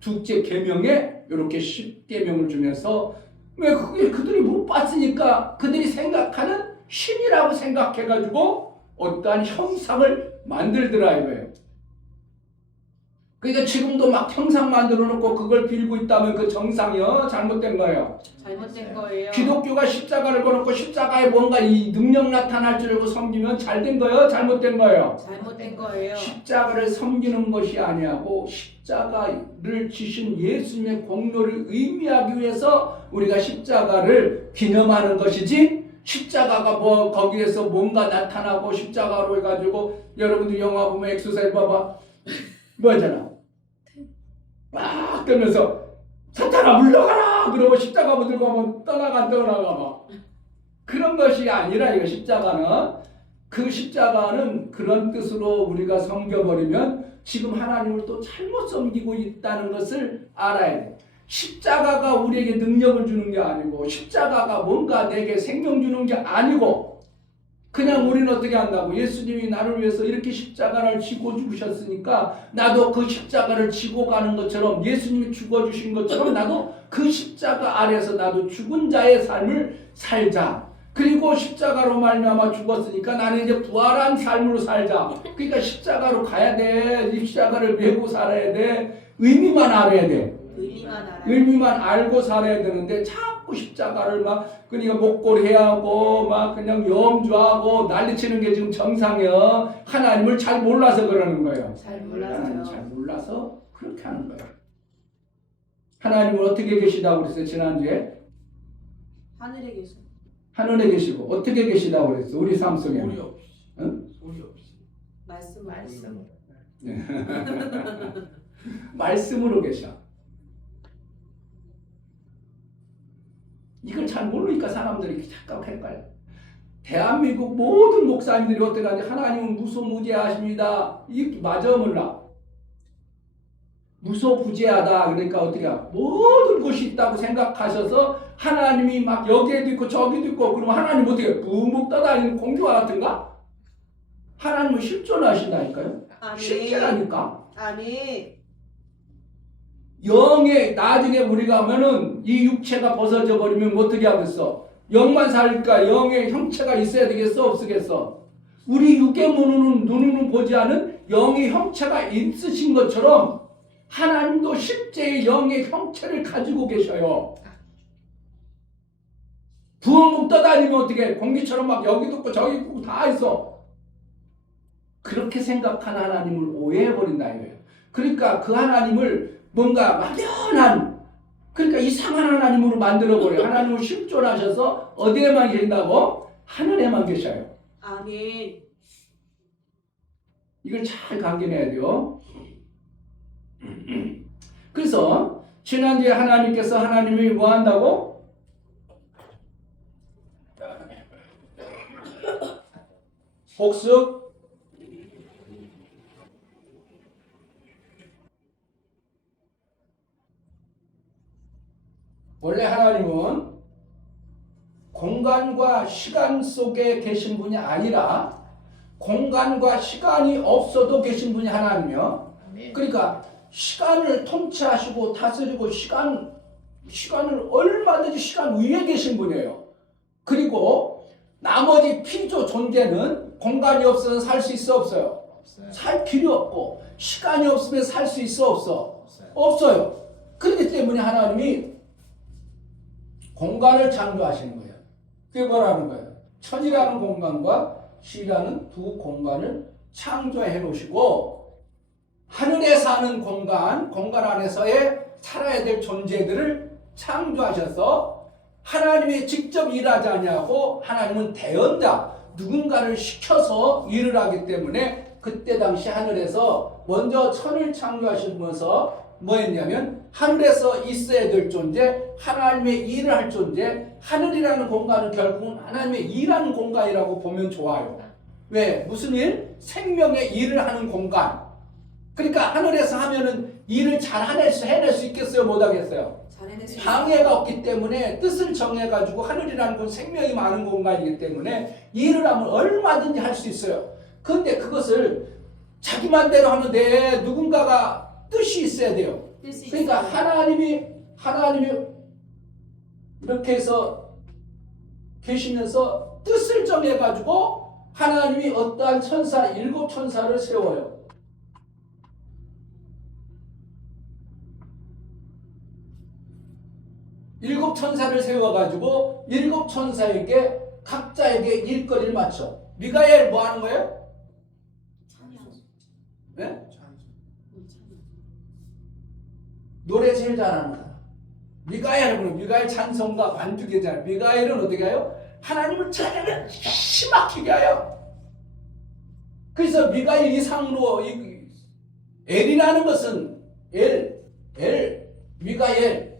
둘째 계명에 이렇게 10계명을 주면서 왜 그게 그들이 못 봤으니까 그들이 생각하는 신이라고 생각해가지고 어떠한 형상을 만들더라 이거예요. 그러니까 지금도 막 형상 만들어 놓고 그걸 빌고 있다면 그 정상이요? 잘못된 거예요. 잘못된 거예요. 기독교가 십자가를 걸었고 십자가에 뭔가 이 능력 나타날 줄 알고 섬기면 잘된 거예요? 잘못된 거예요? 잘못된 거예요. 십자가를 섬기는 것이 아니고 십자가를 지신 예수님의 공로를 의미하기 위해서 우리가 십자가를 기념하는 것이지 십자가가 뭐 거기에서 뭔가 나타나고 십자가로 해가지고 여러분들 영화 보면 엑소사이즈 봐봐 뭐잖아 막 뜨면서 사탄아 물러가라 그러고 십자가 들고 하면 떠나가 봐 그런 것이 아니라 이거 십자가는 그 십자가는 그런 뜻으로 우리가 섬겨버리면 지금 하나님을 또 잘못 섬기고 있다는 것을 알아야 돼. 십자가가 우리에게 능력을 주는 게 아니고 십자가가 뭔가 내게 생명 주는 게 아니고 그냥 우리는 어떻게 한다고 예수님이 나를 위해서 이렇게 십자가를 지고 죽으셨으니까 나도 그 십자가를 지고 가는 것처럼 예수님이 죽어주신 것처럼 나도 그 십자가 아래서 나도 죽은 자의 삶을 살자. 그리고 십자가로 말미암아 죽었으니까 나는 이제 부활한 삶으로 살자. 그러니까 십자가로 가야 돼. 이 십자가를 메고 살아야 돼. 의미만 알아야 돼. 의미만 알고 살아야 되는데 자꾸 십자가를 막 그러니까 목걸이하고 막 그냥 염주하고 난리치는 게 지금 정상이야. 하나님을 잘 몰라서 그러는 거예요. 잘 하나님 몰라서요. 잘 몰라서 그렇게 하는 거예요. 하나님은 어떻게 계시다고 그랬어요? 지난주에 하늘에 계셔. 하늘에 계시고 어떻게 계시다고 그랬어? 우리 삶 속에 소리 없이. 응? 소리 없이. 말씀. 말씀으로 계셔. 이걸 잘 모르니까 사람들이 자꾸 헷갈려. 대한민국 모든 목사님들이 어떻게 하는지 하나님은 무소무제하십니다. 이게 맞아 몰라. 무소부재하다. 그러니까 어떻게 모든 것이 있다고 생각하셔서 하나님이 막 여기에도 있고 저기도 있고 그러면 하나님 어떻게 붕붕 떠다니는 공주와 같은가? 하나님은 실존하신다니까요. 실제라니까. 아멘. 영의 나중에 우리가 하면은 이 육체가 벗어져 버리면 어떻게 하겠어? 영만 살까? 영의 형체가 있어야 되겠어? 없으겠어? 우리 육의 눈으로는 보지 않은 영의 형체가 있으신 것처럼 하나님도 실제의 영의 형체를 가지고 계셔요. 부엉 떠다니면 어떻게 공기처럼 막 여기도 있고 저기 있고 다 있어. 그렇게 생각하는 하나님을 오해해버린다 이거예요. 그러니까 그 하나님을 뭔가 막연한 그러니까 이상한 하나님으로 만들어버려요. 하나님을 실존하셔서 어디에만 계신다고? 하늘에만 계셔요. 아멘. 이걸 잘 감견해야 돼요. 그래서 지난주에 하나님께서 하나님이 뭐 한다고? 복습 원래 하나님은 공간과 시간 속에 계신 분이 아니라 공간과 시간이 없어도 계신 분이 하나님이요. 그러니까 시간을 통치하시고 다스리고 시간을 얼마든지 시간 위에 계신 분이에요. 그리고 나머지 피조 존재는 공간이 없어서 살 수 있어 없어요? 살 필요 없고 시간이 없으면 살 수 있어 없어? 없어요. 그렇기 때문에 하나님이 공간을 창조하시는 거예요. 그게 뭐라는 거예요? 천이라는 공간과 시라는 두 공간을 창조해 놓으시고 하늘에 사는 공간 안에서의 살아야 될 존재들을 창조하셔서 하나님이 직접 일하지 아니하고 하나님은 대언자 누군가를 시켜서 일을 하기 때문에 그때 당시 하늘에서 먼저 천을 창조하시면서 뭐 했냐면 하늘에서 있어야 될 존재 하나님의 일을 할 존재 하늘이라는 공간은 결국은 하나님의 일하는 공간이라고 보면 좋아요. 왜? 무슨 일? 생명의 일을 하는 공간. 그러니까 하늘에서 하면은 일을 잘 해낼 수 있겠어요? 못하겠어요? 방해가 없기 때문에 뜻을 정해가지고 하늘이라는 건 생명이 많은 공간이기 때문에 일을 하면 얼마든지 할 수 있어요. 그런데 그것을 자기 맘대로 하면 돼. 누군가가 뜻이 있어야 돼요. 그러니까 하나님이 이렇게 해서 계시면서 뜻을 정해가지고 하나님이 어떠한 천사, 7천사를 세워요. 일곱 천사를 세워가지고 7천사에게 각자에게 일거리를 맞춰. 미가엘 뭐 하는 거예요? 네? 노래 제일 잘하는 사람. 미가엘 찬송가 관주기잖아요. 미가엘은 어떻게 해요? 하나님을 찾으면 심막히게 해요. 그래서 미가엘 이상으로 엘이라는 것은 미가엘,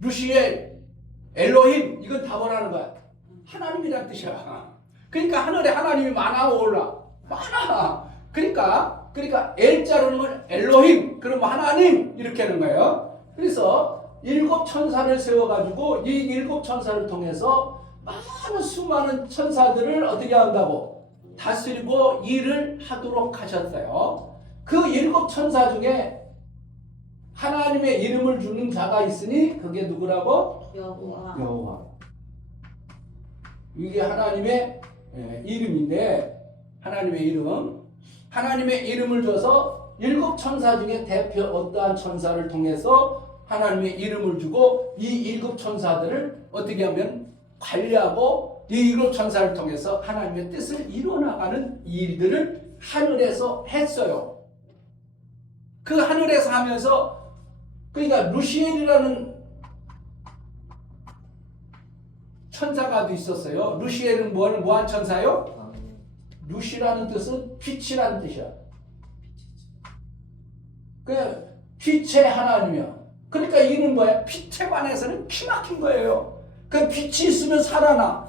루시엘, 엘로힘 이건 다 뭐라는 거야? 하나님이란 뜻이야. 그러니까 하늘에 하나님이 많아 올라 많아. 그러니까 엘자로는 엘로힘, 그러면 하나님 이렇게 하는 거예요. 그래서 7 천사를 세워가지고 이 7 천사를 통해서 많은 수많은 천사들을 어떻게 한다고 다스리고 일을 하도록 하셨어요. 그 7 천사 중에 하나님의 이름을 주는 자가 있으니 그게 누구라고? 여호와. 여호와. 이게 하나님의 이름인데, 하나님의 이름을 줘서 7 천사 중에 대표 어떠한 천사를 통해서 하나님의 이름을 주고 이 7 천사들을 어떻게 하면 관리하고 이 7 천사를 통해서 하나님의 뜻을 이루어나가는 일들을 하늘에서 했어요. 그 하늘에서 하면서, 그러니까 루시엘이라는 천사가 있었어요. 루시엘은 뭐한 천사요? 루시라는 뜻은 빛이라는 뜻이야. 그 빛의 하나님이야. 그러니까 이는 뭐야? 빛에 관해서는 기막힌 거예요. 그 빛이 있으면 살아나.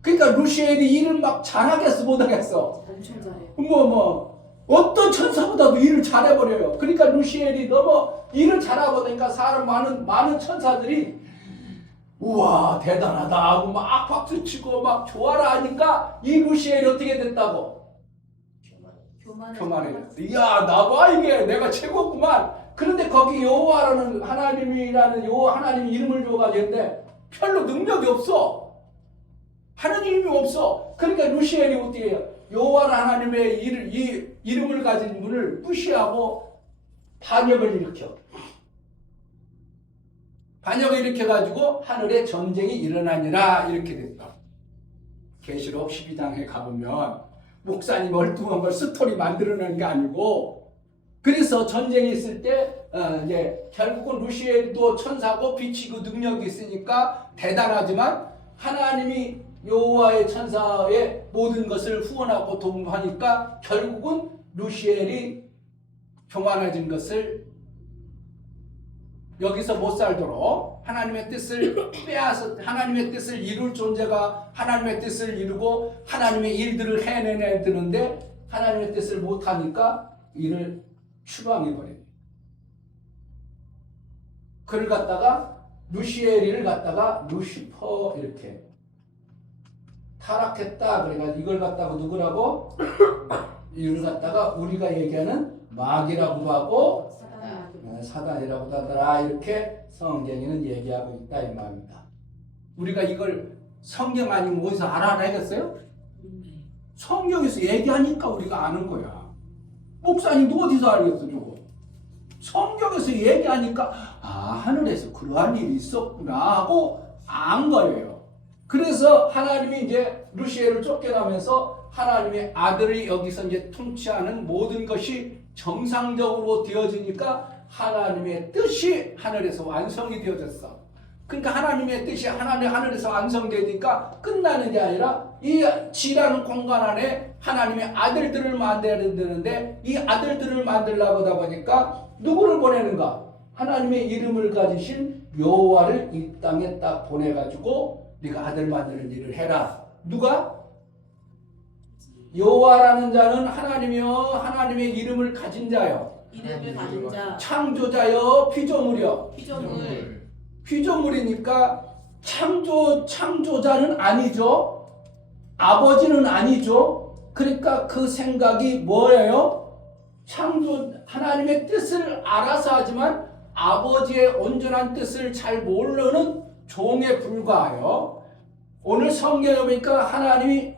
그러니까 루시엘이 일을 막 잘하겠어, 못하겠어? 엄청 잘해요. 어떤 천사보다도 일을 잘해버려요. 그러니까 루시엘이 너무 일을 잘하고 보니까 많은 천사들이 우와 대단하다 하고 막 박수치고 막 좋아라 하니까 이 루시엘이 어떻게 됐다고? 교만해졌어. 이야 나봐 이게 내가 최고구만. 그런데 거기 여호와라는 하나님이라는 하나님 이름을 줘가지고 했는데 별로 능력이 없어. 하는 이름이 없어. 그러니까 루시엘이 어떻게 해요? 여호와라는 하나님의 이 이름을 가진 분을 무시하고 반역을 일으켜. 반역을 일으켜가지고 하늘에 전쟁이 일어나니라 이렇게 됐다. 계시록 12장에 가보면 목사님 엉뚱한 걸 스토리 만들어내는 게 아니고, 그래서 전쟁이 있을 때 이제 결국은 루시엘도 천사고 빛이 그 능력이 있으니까 대단하지만 하나님이 여호와의 천사의 모든 것을 후원하고 도움하니까 결국은 루시엘이 교만해진 것을 여기서 못 살도록 하나님의 뜻을 빼앗아, 하나님의 뜻을 이룰 존재가 하나님의 뜻을 이루고 하나님의 일들을 해내야 되는데 하나님의 뜻을 못하니까 이를 추방해버려요. 그를 갖다가 루시엘이를 갖다가 루시퍼 이렇게 타락했다. 그러니까 이걸 갖다가 누구라고? 이를 갖다가 우리가 얘기하는 마귀라고도 하고 사단이라고도 하더라. 이렇게 성경에는 얘기하고 있다 이 말입니다. 우리가 이걸 성경 아니면 어디서 알아내겠어요? 성경에서 얘기하니까 우리가 아는 거야. 목사님도 어디서 알겠어 저거? 성경에서 얘기하니까 하늘에서 그러한 일이 있었구나 하고 안 거예요. 그래서 하나님이 이제 루시엘을 쫓겨나면서 하나님의 아들이 여기서 이제 통치하는 모든 것이 정상적으로 되어지니까 하나님의 뜻이 하늘에서 완성이 되어졌어. 그러니까 하나님의 뜻이 하늘에서 완성되니까 끝나는 게 아니라 이 지라는 공간 안에 하나님의 아들들을 만들어야 되는데 이 아들들을 만들려고 하다 보니까 누구를 보내는가? 하나님의 이름을 가지신 여호와를 이 땅에 딱 보내가지고 네가 아들 만드는 일을 해라. 누가? 여호와라는 자는 하나님이요 하나님의 이름을 가진 자요. 이름을 가진 자. 창조자요 피조물이요. 피조물이니까 창조자는 아니죠. 아버지는 아니죠. 그러니까 그 생각이 뭐예요? 하나님의 뜻을 알아서 하지만 아버지의 온전한 뜻을 잘 모르는 종에 불과해요. 오늘 성경에 보니까 하나님이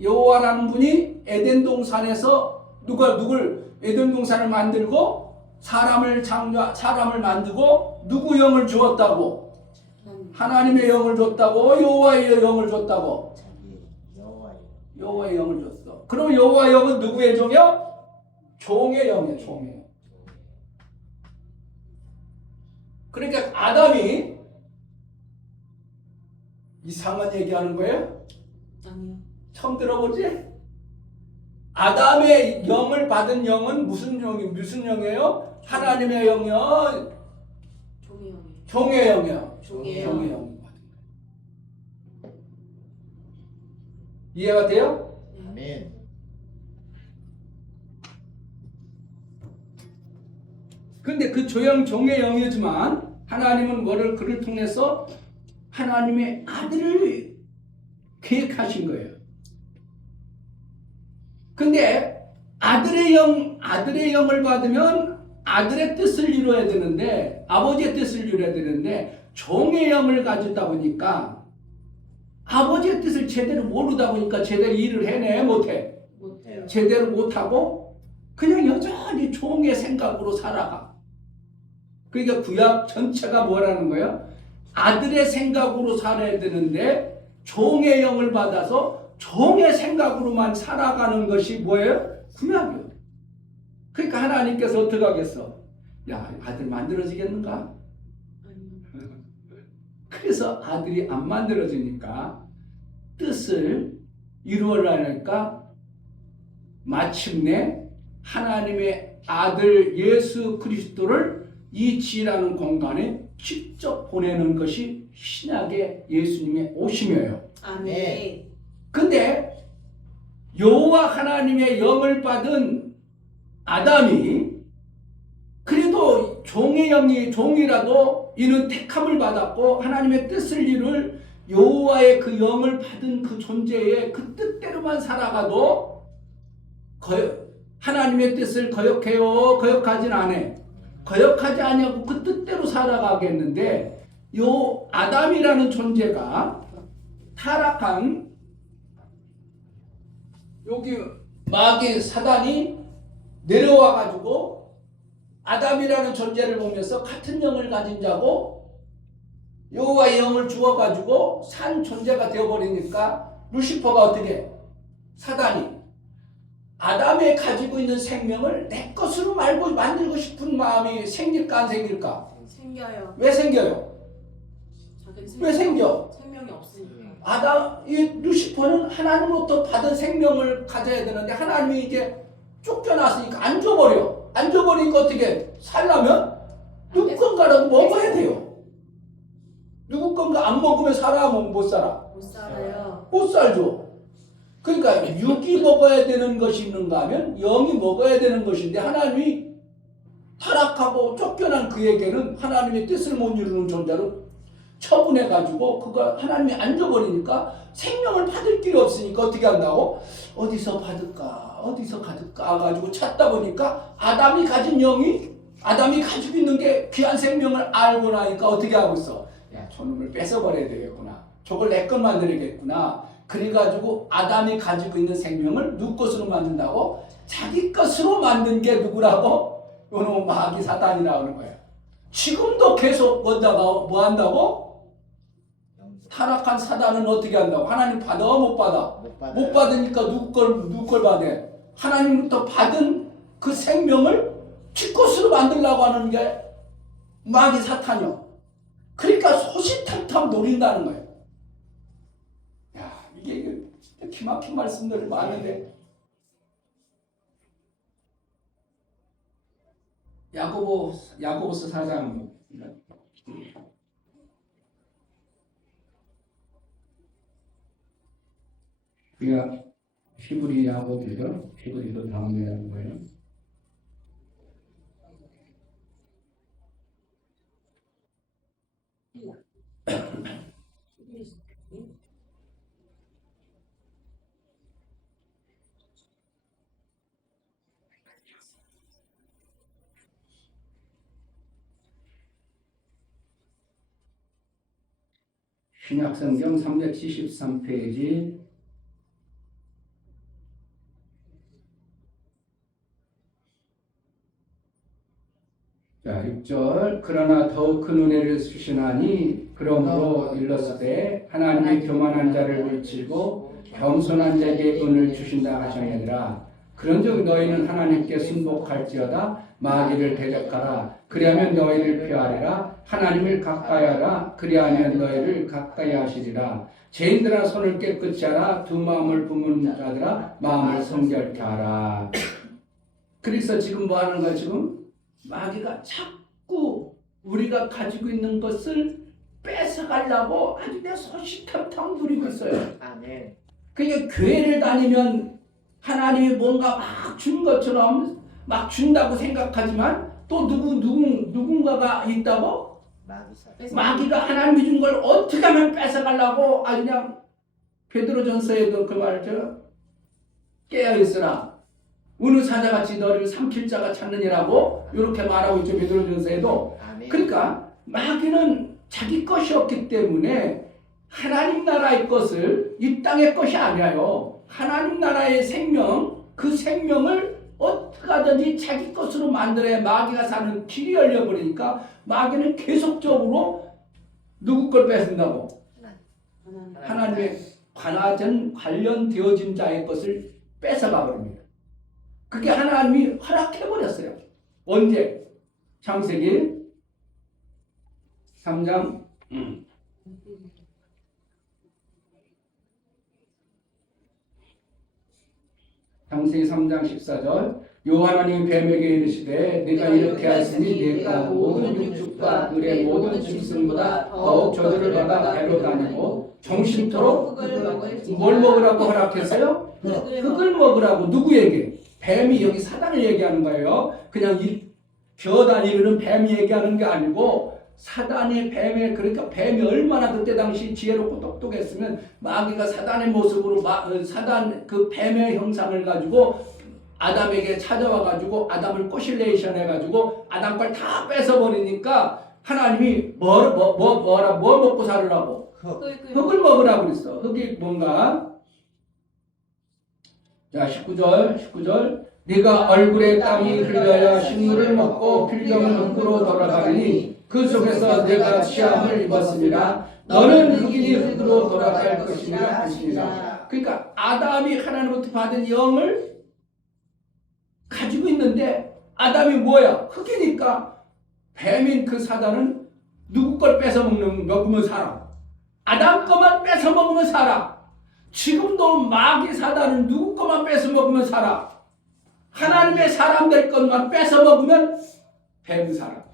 여호와라는 분이 에덴 동산에서 누굴 에덴 동산을 만들고 사람을 만들고 누구 영을 주었다고? 하나님의 영을 줬다고? 여호와의 영을 줬다고? 여호와의 영을 줬어. 그럼 여호와의 영은 누구의 종이야? 종의 영이야, 종의 영. 그러니까 아담이 이상한 얘기하는 거예요? 아니요. 처음 들어보지? 아담의 영을 받은 영은 무슨 영이에요? 하나님의 영이요? 종의 영이요. 종의 종의 영. 영. 이해가 돼요? 아멘. 근데 그 종의 영이지만 하나님은 그를 통해서 하나님의 아들을 계획하신 거예요. 근데 아들의 영을 받으면 아들의 뜻을 이루어야 되는데, 아버지의 뜻을 이루어야 되는데, 종의 영을 가지다 보니까 아버지의 뜻을 제대로 모르다 보니까 제대로 일을 해내 못해. 못해요. 제대로 못하고 그냥 여전히 종의 생각으로 살아가. 그러니까 구약 전체가 뭐라는 거예요? 아들의 생각으로 살아야 되는데 종의 영을 받아서 종의 생각으로만 살아가는 것이 뭐예요? 구약이요. 그러니까 하나님께서 어떻게 하겠어? 야, 아들 만들어지겠는가? 그래서 아들이 안 만들어지니까 뜻을 이루어라니까 마침내 하나님의 아들 예수 그리스도를 이 지라는 공간에 직접 보내는 것이 신약의 예수님의 오심이에요. 아멘. 근데 여호와 하나님의 영을 받은 아담이 그래도 종이라도 이는 택함을 받았고 하나님의 뜻을 이룰 여호와의 그 영을 받은 그 존재의 그 뜻대로만 살아가도 하나님의 뜻을 거역하진 않아. 거역하지 아니하고 그 뜻대로 살아가겠는데 요 아담이라는 존재가 타락한 여기 마귀 사단이 내려와 가지고 아담이라는 존재를 보면서 같은 영을 가진 자고 여호와의 영을 주어 가지고 산 존재가 되어 버리니까 루시퍼가 어떻게 사단이 아담이 가지고 있는 생명을 내 것으로 만들고 싶은 마음이 생길까 안 생길까? 생겨요. 왜 생겨요? 왜 생겨? 생명이 없으니까. 이 루시퍼는 하나님으로부터 받은 생명을 가져야 되는데 하나님이 이제 쫓겨났으니까 안 줘버려. 안 줘버리니까 어떻게 살려면 누구 건가라도 먹어야 돼요. 누구 건가 안 먹으면 살아면 못 살아. 못 살아요. 못 살죠. 그러니까 육이 먹어야 되는 것이 있는가 하면 영이 먹어야 되는 것인데 하나님이 타락하고 쫓겨난 그에게는 하나님의 뜻을 못 이루는 존재로 처분해가지고 그거 하나님이 안 줘버리니까 생명을 받을 길이 없으니까 어떻게 한다고? 어디서 받을까? 어디서 가질까? 가지고 찾다 보니까 아담이 가지고 있는 게 귀한 생명을 알고 나니까 어떻게 하고 있어? 야, 저놈을 뺏어버려야 되겠구나. 저걸 내 것 만들어야겠구나. 그래가지고 아담이 가지고 있는 생명을 누구 것으로 만든다고? 자기 것으로 만든 게 누구라고? 요놈 마귀 사단이라고 하는 거예요. 지금도 계속 뭐 한다고? 타락한 사단은 어떻게 한다고? 하나님 받아? 못 받아? 못 받으니까 누구 걸 받아? 하나님부터 받은 그 생명을 지 것으로 만들려고 하는 게 마귀 사탄이요. 그러니까 소시탐탐 노린다는 거예요. 야, 이게 진짜 기막힌 말씀들이 많은데 야고보서 4장 우리가 히브리 야고보죠. 히브리서 다음에 하는 거예요. 신약성경 373페이지 자, 6절 그러나 더욱 큰 은혜를 주시나니 그러므로 일렀으되 하나님이 교만한 자를 물치고 겸손한 자에게 은을 주신다 하셨느니라. 그런즉 너희는 하나님께 순복할지어다 마귀를 대적하라. 그리하면 너희를 피하리라. 하나님을 가까이하라. 그리하면 너희를 가까이 하시리라. 죄인들아 손을 깨끗이 하라. 두 마음을 품은 자들아 마음을 성결케 하라. 그래서 지금 뭐 하는 거야? 지금 마귀가 자꾸 우리가 가지고 있는 것을 뺏어가려고 아주 내 소시탐탐 누리고 있어요. 아멘. 그러니까 교회를 다니면 하나님이 뭔가 막 준 것처럼 막 준다고 생각하지만 또 누군가가 있다고 마귀가 하나님이 준 걸 어떻게 하면 뺏어가려고 아주 그냥 베드로전서에도 그 말처럼 깨어있으나 어느 사자같이 너를 삼킬 자가 찾느니라고 이렇게 말하고 있죠. 베드로전서에도. 그러니까 마귀는 자기 것이 없기 때문에 하나님 나라의 것을 이 땅의 것이 아니에요. 하나님 나라의 생명, 그 생명을 어떻게 하든지 자기 것으로 만들어야 마귀가 사는 길이 열려버리니까 마귀는 계속적으로 누구 걸 뺏는다고? 하나님의 관련되어진 자의 것을 뺏어가 버립니다. 그게 하나님이 허락해버렸어요. 언제? 창세기 3장 창세기 3장 14절 여호와 하나님이 뱀에게 이르시되 내가 이렇게 하였으니 내가 모든 육축과 들의 모든 짐승보다 더욱 저주를 받아 배로 다니고 정신토록 뭘 먹으라고 허락했어요? 흙을 먹으라고. 누구에게? 뱀이, 여기 사단을 얘기하는 거예요. 그냥 기어다니는 뱀이 얘기하는 게 아니고 사단이 뱀에, 그러니까 뱀이 얼마나 그때 당시 지혜롭고 똑똑했으면 마귀가 사단의 모습으로 사단 그 뱀의 형상을 가지고 아담에게 찾아와 가지고 아담을 꼬실레이션 해 가지고 아담 걸 다 뺏어 버리니까 하나님이 뭐 먹고 살으라고? 흙을 먹으라고 그랬어. 흙이 뭔가? 자, 19절 네가 얼굴에 땀이 흘려야 식물을 먹고 필경은 흙으로 돌아가리니 그 속에서 내가 시험을 입었으니라. 너는 흙이니 흙으로 돌아갈 것이니라 하시니라. 그러니까 아담이 하나님부터 받은 영을 가지고 있는데 아담이 뭐야? 흙이니까 뱀인 그 사단은 누구 걸 뺏어 먹으면 살아. 아담 거만 뺏어 먹으면 살아. 지금도 마귀 사단은 누구 거만 뺏어 먹으면 살아. 하나님의 사람들 것만 뺏어 먹으면 뱀 살아.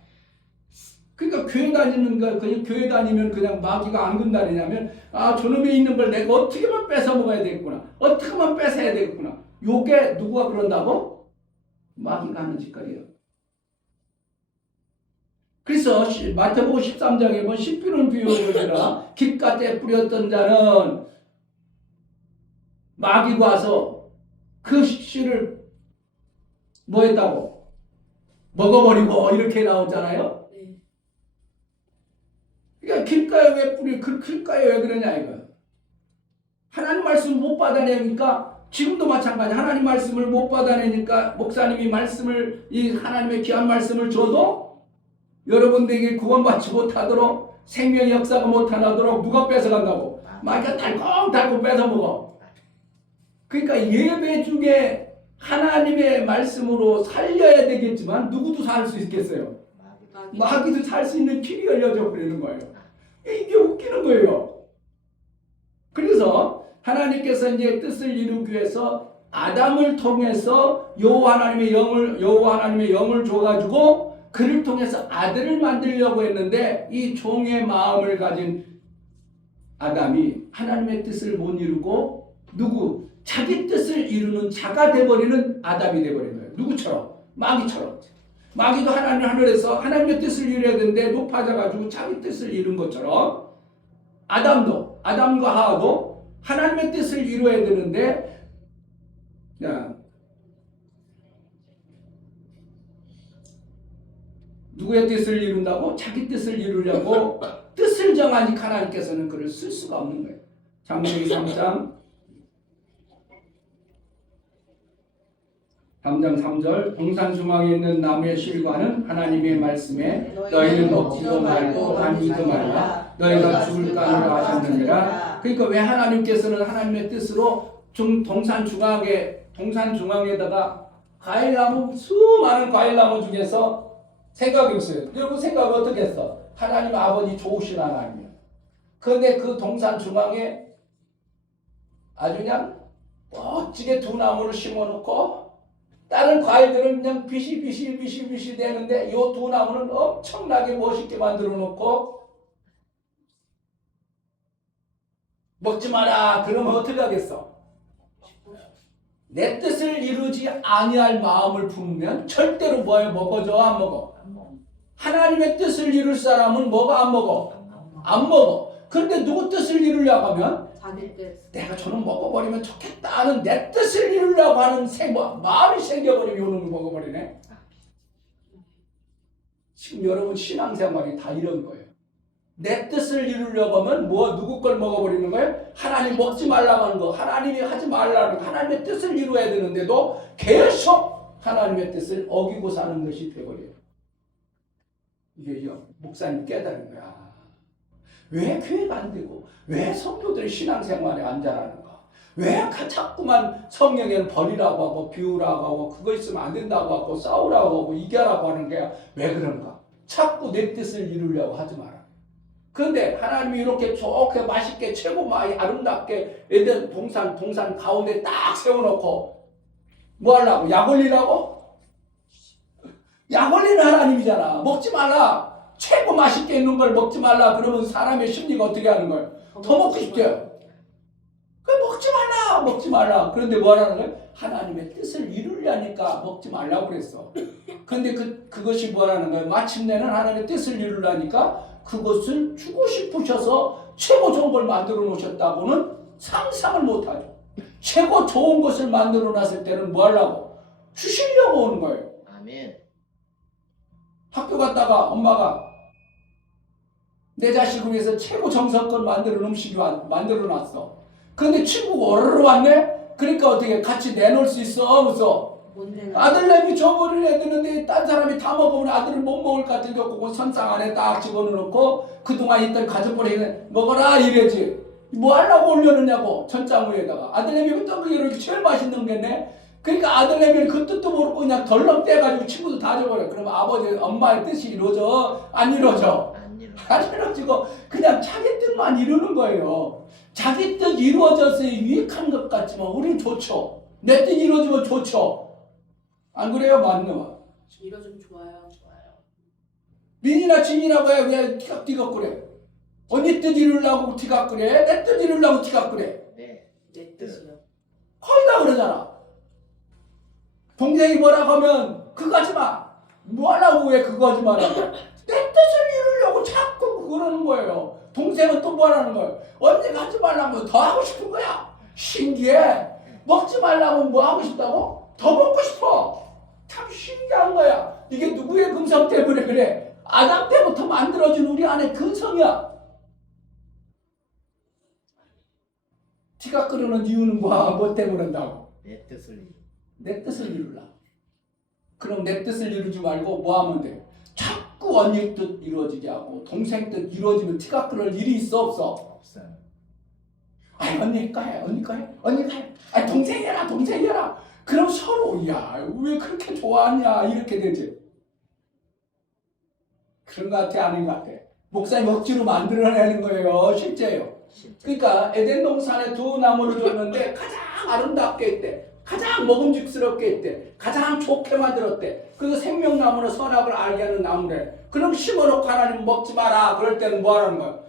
그러니까 교회 다니는 거, 그냥 교회 다니면 그냥 마귀가 안 군다리냐면, 아, 저놈이 있는 걸 내가 어떻게만 뺏어 먹어야 되겠구나. 어떻게만 뺏어야 되겠구나. 요게 누가 그런다고? 마귀가 하는 짓거리예요. 그래서 마태복음 13장에 뭐 씨 뿌리는 비유를 들어 깃갓에 뿌렸던 자는 마귀가 와서 그 씨를 뭐 했다고? 먹어버리고 이렇게 나오잖아요. 그러니까 길가에 왜 뿌리, 길가에 왜 그러냐 이거. 하나님 말씀 못 받아내니까 지금도 마찬가지. 하나님 말씀을 못 받아내니까 목사님이 말씀을, 이 하나님의 귀한 말씀을 줘도 여러분들에게 구원받지 못하도록 생명의 역사가 못하도록 누가 뺏어간다고? 마귀가 달콩달콩 뺏어먹어. 그러니까 예배 중에 하나님의 말씀으로 살려야 되겠지만 누구도 살 수 있겠어요? 마귀도 살 수 있는 길이 열려져 버리는 거예요. 이게 웃기는 거예요. 그래서 하나님께서 이제 뜻을 이루기 위해서 아담을 통해서 여호와 하나님의 영을 줘가지고 그를 통해서 아들을 만들려고 했는데 이 종의 마음을 가진 아담이 하나님의 뜻을 못 이루고 자기 뜻을 이루는 자가 돼버리는 아담이 돼버린 거예요. 누구처럼? 마귀처럼. 마귀도 하나님 하늘에서 하나님의 뜻을 이루어야 되는데 높아져가지고 자기 뜻을 이룬 것처럼 아담과 하와도 하나님의 뜻을 이루어야 되는데 누구의 뜻을 이룬다고? 자기 뜻을 이루려고 뜻을 정하니 하나님께서는 그를 쓸 수가 없는 거예요. 창세기 3장 3절 동산 중앙에 있는 나무의 실과는 하나님의 말씀에 너희는 먹지도 말고 만지도 말라 너희가 죽을 까느라 하셨느니라. 그러니까 왜 하나님께서는 하나님의 뜻으로 동산 중앙에다가 과일나무, 수많은 과일나무 중에서 생각이 없어요. 여러분 생각을 어떻게 했어? 하나님 아버지 좋으신 하나님이야. 그런데 그 동산 중앙에 아주 그냥 멋지게 두 나무를 심어놓고 다른 과일들은 그냥 비시 되는데 이 두 나무는 엄청나게 멋있게 만들어 놓고 먹지 마라. 그러면 어떻게 하겠어? 내 뜻을 이루지 아니할 마음을 품으면 절대로 뭐에 먹어줘? 안 먹어? 하나님의 뜻을 이룰 사람은 뭐가 안 먹어? 안 먹어. 그런데 누구 뜻을 이루려고 하면 자기 뜻. 내가 저는 먹어버리면 좋겠다 하는 내 뜻을 이루려고 하는 마음이 생겨버리면 요놈을 먹어버리네. 지금 여러분 신앙생활이 다 이런 거예요. 내 뜻을 이루려고 하면 누구 걸 먹어버리는 거예요? 하나님 먹지 말라고 하는 거, 하나님이 하지 말라는 거, 하나님의 뜻을 이루어야 되는데도 계속 하나님의 뜻을 어기고 사는 것이 되어버려요. 이게 목사님 깨달은 거야. 왜 교회가 안 되고, 왜 성도들이 신앙생활에 안 자라는가? 왜 자꾸만 성령에는 버리라고 하고 비우라고 하고 그거 있으면 안 된다고 하고 싸우라고 하고 이겨라고 하는 게 왜 그런가? 자꾸 내 뜻을 이루려고 하지 마라. 그런데 하나님이 이렇게 좋게 맛있게 최고 많이 아름답게 에덴 동산 가운데 딱 세워놓고 뭐 하려고? 약 올리라고? 약 올리는 하나님이잖아. 먹지 말라. 최고 맛있게 있는 걸 먹지 말라. 그러면 사람의 심리가 어떻게 하는 거예요? 더 먹고 싶죠. 먹지 말라. 그런데 뭐 하라는 거예요? 하나님의 뜻을 이루려니까 먹지 말라고 그랬어. 그런데 그것이 뭐라는 거예요? 마침내는 하나님의 뜻을 이루려니까 그것을 주고 싶으셔서 최고 좋은 걸 만들어 놓으셨다고는 상상을 못하죠. 최고 좋은 것을 만들어 놨을 때는 뭐 하려고? 주시려고 오는 거예요. 아멘. 학교 갔다가 엄마가 내 자식을 위해서 최고 정성껏 만드는 음식이 만들어 놨어. 그런데 친구가 오르르 왔네? 그러니까 어떻게 같이 내놓을 수 있어? 그래서 아들내미 저버리려 했는데 딴 사람이 다 먹으면 아들은 못 먹을 것 같은데 그거 선상 안에 딱 집어넣고 그동안 있던 가족벌이 먹어라 이래지. 뭐 하려고 올려놓냐고 전장 위에다가. 아들내미 또 그게 제일 맛있는 게네. 그러니까 아들내미는 그 뜻도 모르고 그냥 덜렁 떼가지고 친구도 다 줘버려. 그러면 아버지 엄마의 뜻이 이루어져? 안 이루어져? 안 이루어지고 그냥 자기 뜻만 이루는 거예요. 자기 뜻 이루어져서 유익한 것 같지만 우린 좋죠. 내 뜻 이루어지면 좋죠. 안 그래요? 맞나? 이러좀 좋아요. 민이나 진이나 왜 티각티각 그래? 언니 뜻 이루려고 티각 그래? 내 뜻 이루려고 티각 그래? 내 뜻이요. 거의 다 그러잖아. 동생이 뭐라고 하면 그거 하지 마. 뭐 하려고 왜 그거 하지 말라고. 내 뜻을 이루려고 자꾸 그러는 거예요. 동생은 또 뭐 하라는 거예요? 언니가 하지 말라고 더 하고 싶은 거야. 신기해. 먹지 말라고 뭐 하고 싶다고? 더 먹고 싶어. 참 신기한 거야. 이게 누구의 근성 때문에 그래? 아담 때부터 만들어진 우리 안에 근성이야. 티가 끓는 이유는 뭐 때문에 한다고? 내 뜻을 이루라. 그럼 내 뜻을 이루지 말고 뭐 하면 돼? 자꾸 언니 뜻 이루어지게 하고 동생 뜻 이루어지면 티가 끓을 일이 있어 없어? 없어요. 아니 언니가 해. 아니 동생이 해라. 그럼 서로 야 왜 그렇게 좋아하냐 이렇게 되지. 그런 것 같아 아닌 것 같아. 목사님 억지로 만들어내는 거예요. 실제예요. 그러니까 에덴 동산에 두 나무를 줬는데 가장 아름답게 했대. 가장 먹음직스럽게 했대. 가장 좋게 만들었대. 그리고 생명나무는 선악을 알게 하는 나무래. 그럼 심어놓고 하나님 먹지 마라. 그럴 때는 뭐 하라는 거야?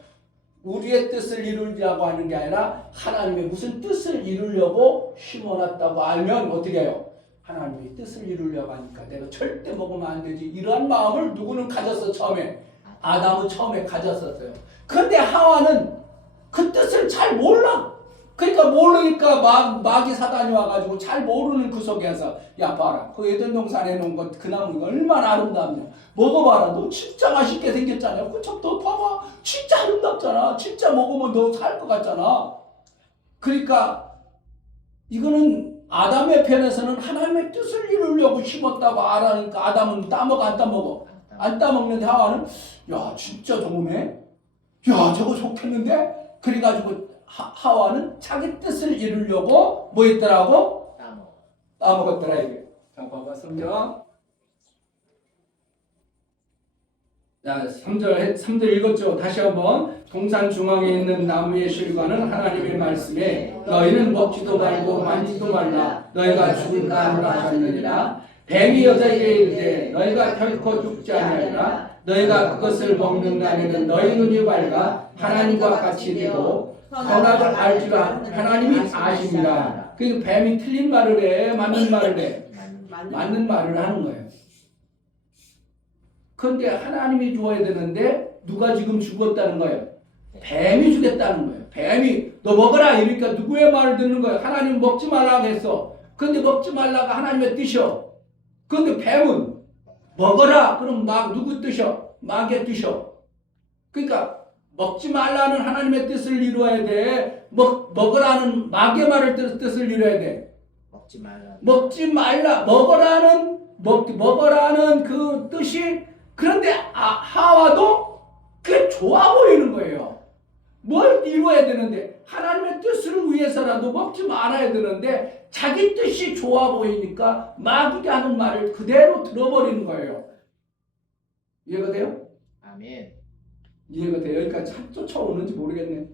우리의 뜻을 이루려고 하는 게 아니라 하나님의 무슨 뜻을 이루려고 심어놨다고 알면 어떻게 해요? 하나님의 뜻을 이루려고 하니까 내가 절대 먹으면 안 되지. 이러한 마음을 누구는 가졌어 처음에? 아담은 처음에 가졌었어요. 그런데 하와는 그 뜻을 잘 몰라. 그러니까 모르니까 마귀 사단이 와가지고 잘 모르는 그 속에서 야 봐라 그 에덴 동산에 놓은 것 그 나무가 얼마나 아름답냐. 먹어봐라. 너 진짜 맛있게 생겼잖아. 그쵸? 너 봐봐. 진짜 아름답잖아. 진짜 먹으면 너 살 것 같잖아. 그러니까 이거는 아담의 편에서는 하나님의 뜻을 이루려고 심었다고 알아니까 아담은 따먹어 안 따먹어? 안 따먹는데 하와는 야 진짜 좋네. 야 저거 좋겠는데? 그래가지고 하와는 자기 뜻을 이루려고 뭐 했더라고? 따먹었더라 이게. 자 봐봐 성경. 자 3절 읽었죠? 다시 한번. 동산 중앙에 있는 나무의 실과는 하나님의 말씀에 너희는 먹지도 말고 만지도 말라. 너희가 죽을까 하셨느니라. 뱀이 여자에게 이르되 너희가 결코 죽지 아니하리라. 너희가 그것을 먹는 날에는 너희 눈이 밝아 하나님과 같이 되고 선악을 알 줄 하나님이 아십니다. 그러니까 뱀이 틀린 말을 해, 맞는 말을 해, 맞는 말을 하는 거예요. 그런데 하나님이 주어야 되는데 누가 지금 죽었다는 거예요? 뱀이 주겠다는 거예요. 뱀이 너 먹어라 이러니까 누구의 말을 듣는 거예요? 하나님 먹지 말라고 했어. 그런데 먹지 말라가 하나님의 뜻이요. 그런데 뱀은 먹어라 그럼 막 누구 뜻이요? 마귀의 뜻이요. 그러니까 먹지 말라는 하나님의 뜻을 이루어야 돼. 먹으라는 마귀의 말을 뜻을 이루어야 돼. 먹지 말라 먹으라는 그 뜻이 그런데 하와도 그게 좋아 보이는 거예요. 뭘 이루어야 되는데 하나님의 뜻을 위해서라도 먹지 말아야 되는데 자기 뜻이 좋아 보이니까 마귀가 하는 말을 그대로 들어버리는 거예요. 이해가 돼요? 아멘. 이해가 돼요? 여기까지 쫓아오는지 모르겠네.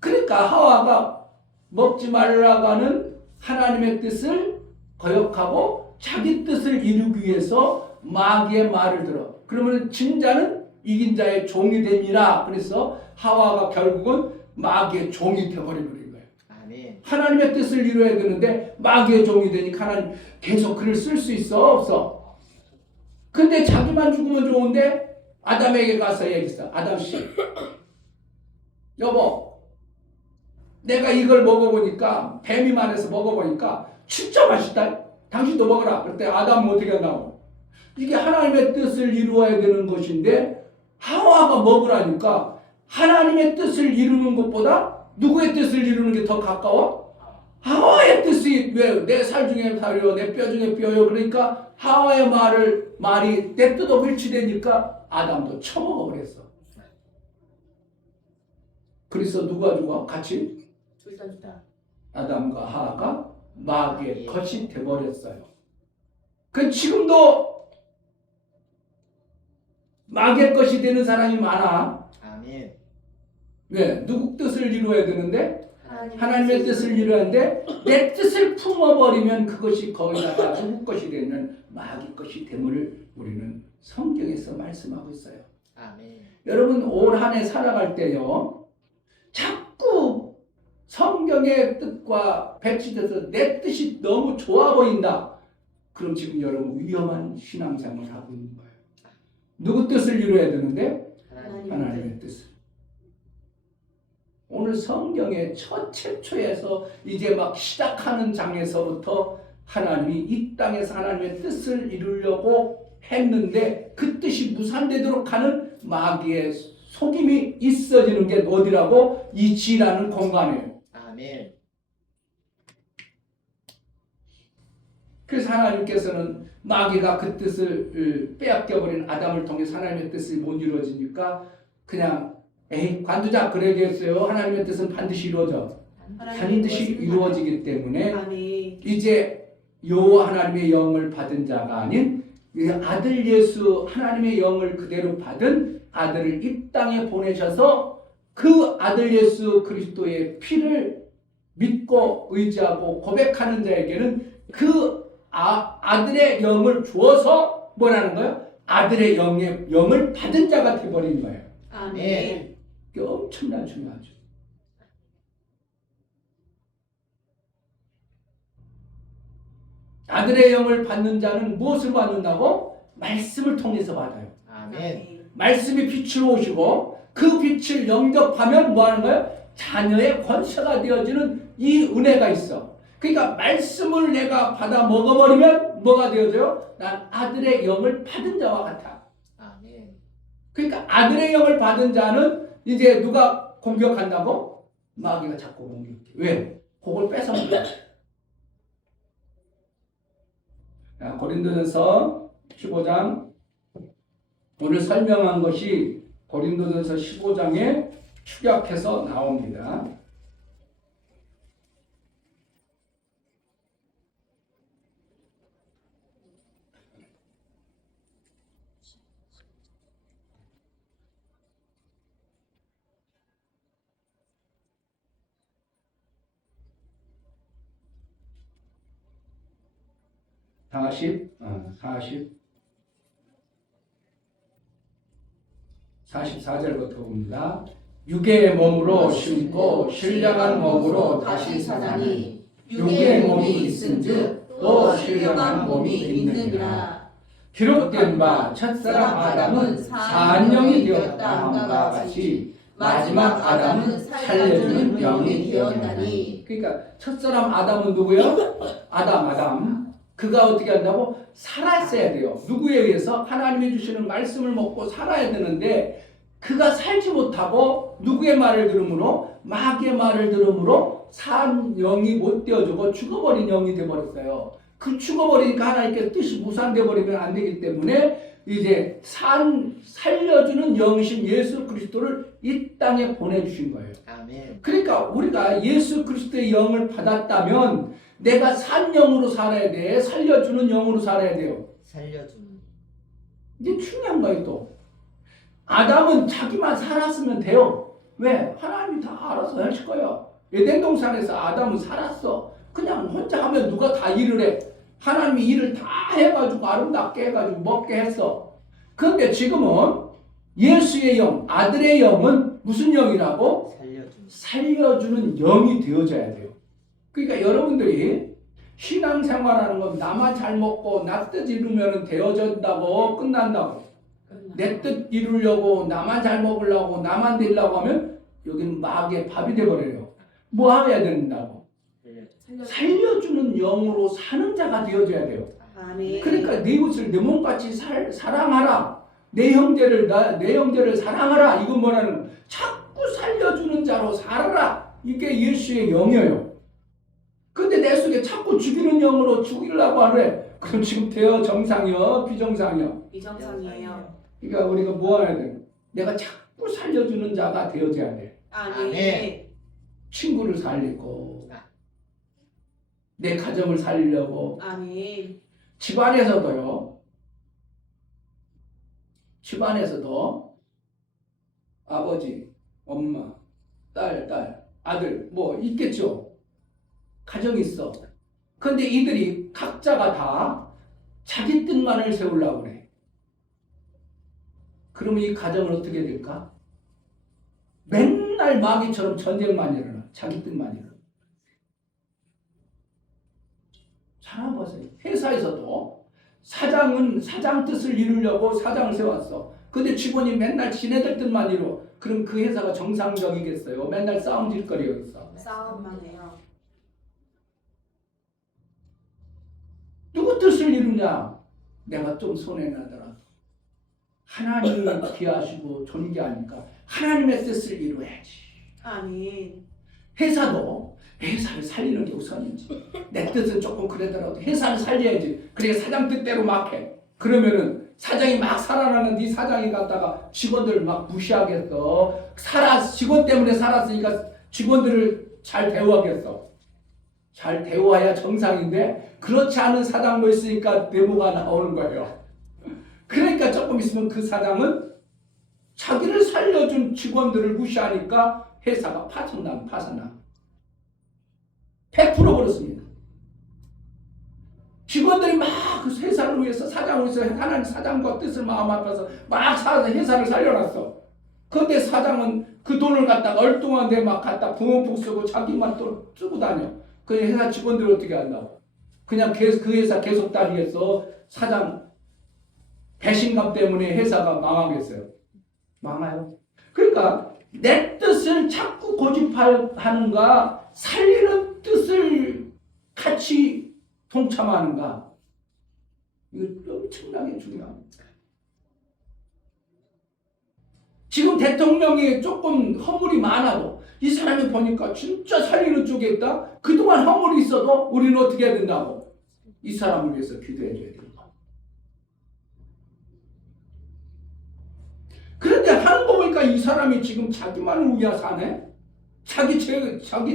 그러니까 하와가 먹지 말라고 하는 하나님의 뜻을 거역하고 자기 뜻을 이루기 위해서 마귀의 말을 들어. 그러면 진 자는 이긴 자의 종이 됩니다. 그래서 하와가 결국은 마귀의 종이 되어버린 거예요. 아멘. 하나님의 뜻을 이루어야 되는데 마귀의 종이 되니까 하나님 계속 그를 쓸 수 있어? 없어? 근데 자기만 죽으면 좋은데 아담에게 가서 얘기했어. 아담씨 여보 내가 이걸 먹어보니까 뱀이 말해서 먹어보니까 진짜 맛있다. 당신도 먹어라. 그때 아담은 어떻게 한다고? 이게 하나님의 뜻을 이루어야 되는 것인데 하와가 먹으라니까 하나님의 뜻을 이루는 것보다 누구의 뜻을 이루는 게 더 가까워? 하와의 뜻이 왜 내 살 중에 살이요 내 뼈 중에 뼈요. 그러니까 하와의 말이 떼뜯어 물치되니까 아담도 처먹어 버렸어. 그래서 누가 죽어? 같이? 둘 다. 아담과 하와가 마귀의 것이 되어버렸어요. 그 지금도 마귀의 것이 되는 사람이 많아. 아멘. 왜? 누구 뜻을 이루어야 되는데? 하나님의 뜻을 이루는데 내 뜻을 품어버리면 그것이 거기다가 누구 것이 되면 마귀 것이 됨을 우리는 성경에서 말씀하고 있어요. 아멘. 여러분 올 한 해 살아갈 때요 자꾸 성경의 뜻과 배치돼서 내 뜻이 너무 좋아 보인다. 그럼 지금 여러분 위험한 신앙생활을 하고 있는 거예요. 누구 뜻을 이루어야 되는데? 하나님의 뜻을. 오늘 성경의 첫 최초에서 이제 막 시작하는 장에서부터 하나님이 이 땅에서 하나님의 뜻을 이루려고 했는데 그 뜻이 무산되도록 하는 마귀의 속임이 있어지는 게 어디라고? 이 지라는 공간이에요. 아멘. 그래서 하나님께서는 마귀가 그 뜻을 빼앗겨버린 아담을 통해서 하나님의 뜻이 못 이루어지니까 그냥 에이 관두자 그러겠어요. 하나님의 뜻은 반드시 이루어져. 반드시 이루어지기 때문에 이제 요 하나님의 영을 받은 자가 아닌 아들 예수 하나님의 영을 그대로 받은 아들을 이 땅에 보내셔서 그 아들 예수 그리스도의 피를 믿고 의지하고 고백하는 자에게는 그 아들의 영을 주어서 뭐라는 거예요? 아들의 영을 받은 자가 되어버린 거예요. 아멘. 이게 엄청난 중요하죠. 아들의 영을 받는 자는 무엇을 받는다고? 말씀을 통해서 받아요. 아멘. 말씀이 빛으로 오시고 그 빛을 영접하면 뭐 하는 거예요? 자녀의 권세가 되어지는 이 은혜가 있어. 그러니까 말씀을 내가 받아 먹어버리면 뭐가 되어져요? 난 아들의 영을 받은 자와 같아. 아멘. 그러니까 아들의 영을 받은 자는 이제 누가 공격한다고? 마귀가 자꾸 공격해. 왜? 그걸 뺏어먹어요. 고린도전서 15장 오늘 설명한 것이 고린도전서 15장에 축약해서 나옵니다. 사십 44절부터 봅니다. 육의 몸으로 심고 신령한 몸으로 다시 사나니 육의 몸이 있은즉 또 신령한 몸이 있느니라. 기록된 바 첫사람 아담은 산영이 되었다 함과 같이 마지막 아담은 살려주는 영이 되었나니. 그러니까 첫사람 아담은 누구요? 아담. 그가 어떻게 한다고? 살았어야 돼요. 누구에 의해서? 하나님이 주시는 말씀을 먹고 살아야 되는데 그가 살지 못하고 누구의 말을 들으므로? 마귀의 말을 들으므로 산 영이 못 되어주고 죽어버린 영이 되어버렸어요. 그 죽어버리니까 하나님께서 뜻이 무산되어 버리면 안 되기 때문에 이제 살려주는 영이신 예수 그리스도를 이 땅에 보내주신 거예요. 아멘. 그러니까 우리가 예수 그리스도의 영을 받았다면 내가 산 영으로 살아야 돼. 살려주는 영으로 살아야 돼요. 살려주는. 이게 중요한 거예요 또. 아담은 자기만 살았으면 돼요. 왜? 하나님이 다 알아서 하실 거예요. 에덴 동산에서 아담은 살았어. 그냥 혼자 하면 누가 다 일을 해. 하나님이 일을 다 해가지고 아름답게 해가지고 먹게 했어. 그런데 지금은 예수의 영, 아들의 영은 무슨 영이라고? 살려주는 영이 되어져야 돼요. 그러니까 여러분들이 신앙생활하는 건 나만 잘 먹고 나 뜻 이루면 되어진다고 끝난다고. 내 뜻 이루려고 나만 잘 먹으려고 나만 되려고 하면 여기는 마귀의 밥이 돼버려요. 뭐 해야 된다고? 살려주는 영으로 사는 자가 되어줘야 돼요. 아멘. 그러니까 네 이웃을 내 몸같이 사랑하라. 내 형제를 사랑하라. 이건 뭐라는 거야? 자꾸 살려주는 자로 살아라. 이게 예수의 영이에요. 근데 내 속에 자꾸 죽이는 영으로 죽이려고 하래. 그럼 지금 되어 정상이요? 비정상이요? 비정상이에요. 그러니까 우리가 뭐 해야 돼? 내가 자꾸 살려주는 자가 되어져야 돼. 아멘. 친구를 살리고 내 가정을 살리려고 아멘. 집안에서도 아버지, 엄마, 딸, 아들 뭐 있겠죠. 가정이 있어. 근데 이들이 각자가 다 자기 뜻만을 세우려고 그래. 그러면 이 가정은 어떻게 될까? 맨날 마귀처럼 전쟁만 일어나. 자기 뜻만 일어나. 잘 알아보세요. 회사에서도 사장은 사장 뜻을 이루려고 사장을 세웠어. 근데 직원이 맨날 지네들 뜻만 이루어. 그럼 그 회사가 정상적이겠어요? 맨날 싸움 질거리가 있어. 싸움만 해요. 누구 뜻을 이루냐? 내가 좀 손해나더라도 하나님이 귀하시고 존귀하니까 하나님의 뜻을 이루어야지. 아멘. 회사도 회사를 살리는 게 우선이지. 내 뜻은 조금 그러더라도 회사를 살려야지. 그러니까 사장 뜻대로 막 해. 그러면은 사장이 막 살아나는 네 사장이 갔다가 직원들 막 무시하겠어. 직원 때문에 살았으니까 직원들을 잘 대우하겠어. 잘 대우해야 정상인데 그렇지 않은 사장도 있으니까 데모가 나오는 거예요. 그러니까 조금 있으면 그 사장은 자기를 살려준 직원들을 무시하니까 회사가 파산나. 100% 그렇습니다. 직원들이 막 그 회사를 위해서 사장을 위해서 하나님 사장과 뜻을 마음 아파서 막 살아서 회사를 살려놨어. 그런데 사장은 그 돈을 갖다가 얼뚱한 데 막 갖다 부모품 쓰고 자기만 또 쓰고 다녀. 그 회사 직원들이 어떻게 한다고? 그냥 그 회사 계속 다니겠어. 사장 배신감 때문에 회사가 망하겠어요. 망해요. 그러니까 내 뜻을 자꾸 고집하는가 살리는 뜻을 같이 동참하는가 이거 엄청나게 중요합니다. 지금 대통령이 조금 허물이 많아도 이 사람이 보니까 진짜 살리는 쪽에 있다. 그동안 허물이 있어도 우리는 어떻게 해야 된다고? 이 사람을 위해서 기도해 줘야 된다. 그런데 하는 거 보니까 이 사람이 지금 자기만을 위해 사네? 자기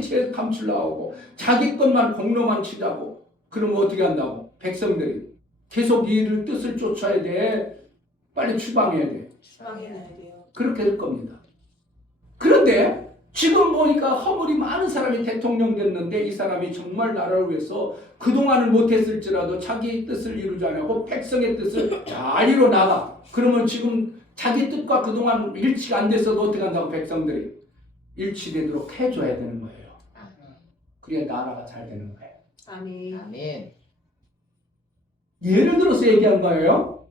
죄 감추려고 하고 자기 것만 공로만 치자고. 그러면 어떻게 한다고? 백성들이 계속 이 뜻을 쫓아야 돼. 빨리 추방해야 돼. 추방해야 돼요. 그렇게 될 겁니다. 그런데 지금 보니까 허물이 많은 사람이 대통령 됐는데 이 사람이 정말 나라를 위해서 그동안은 못했을지라도 자기 뜻을 이루지 않고 백성의 뜻을 잘 이뤄 나가. 그러면 지금 자기 뜻과 그동안 일치가 안 됐어도 어떻게 한다고 백성들이? 일치되도록 해줘야 되는 거예요. 아멘. 그래야 나라가 잘 되는 거예요. 아멘. 아멘. 예를 들어서 얘기한 거예요.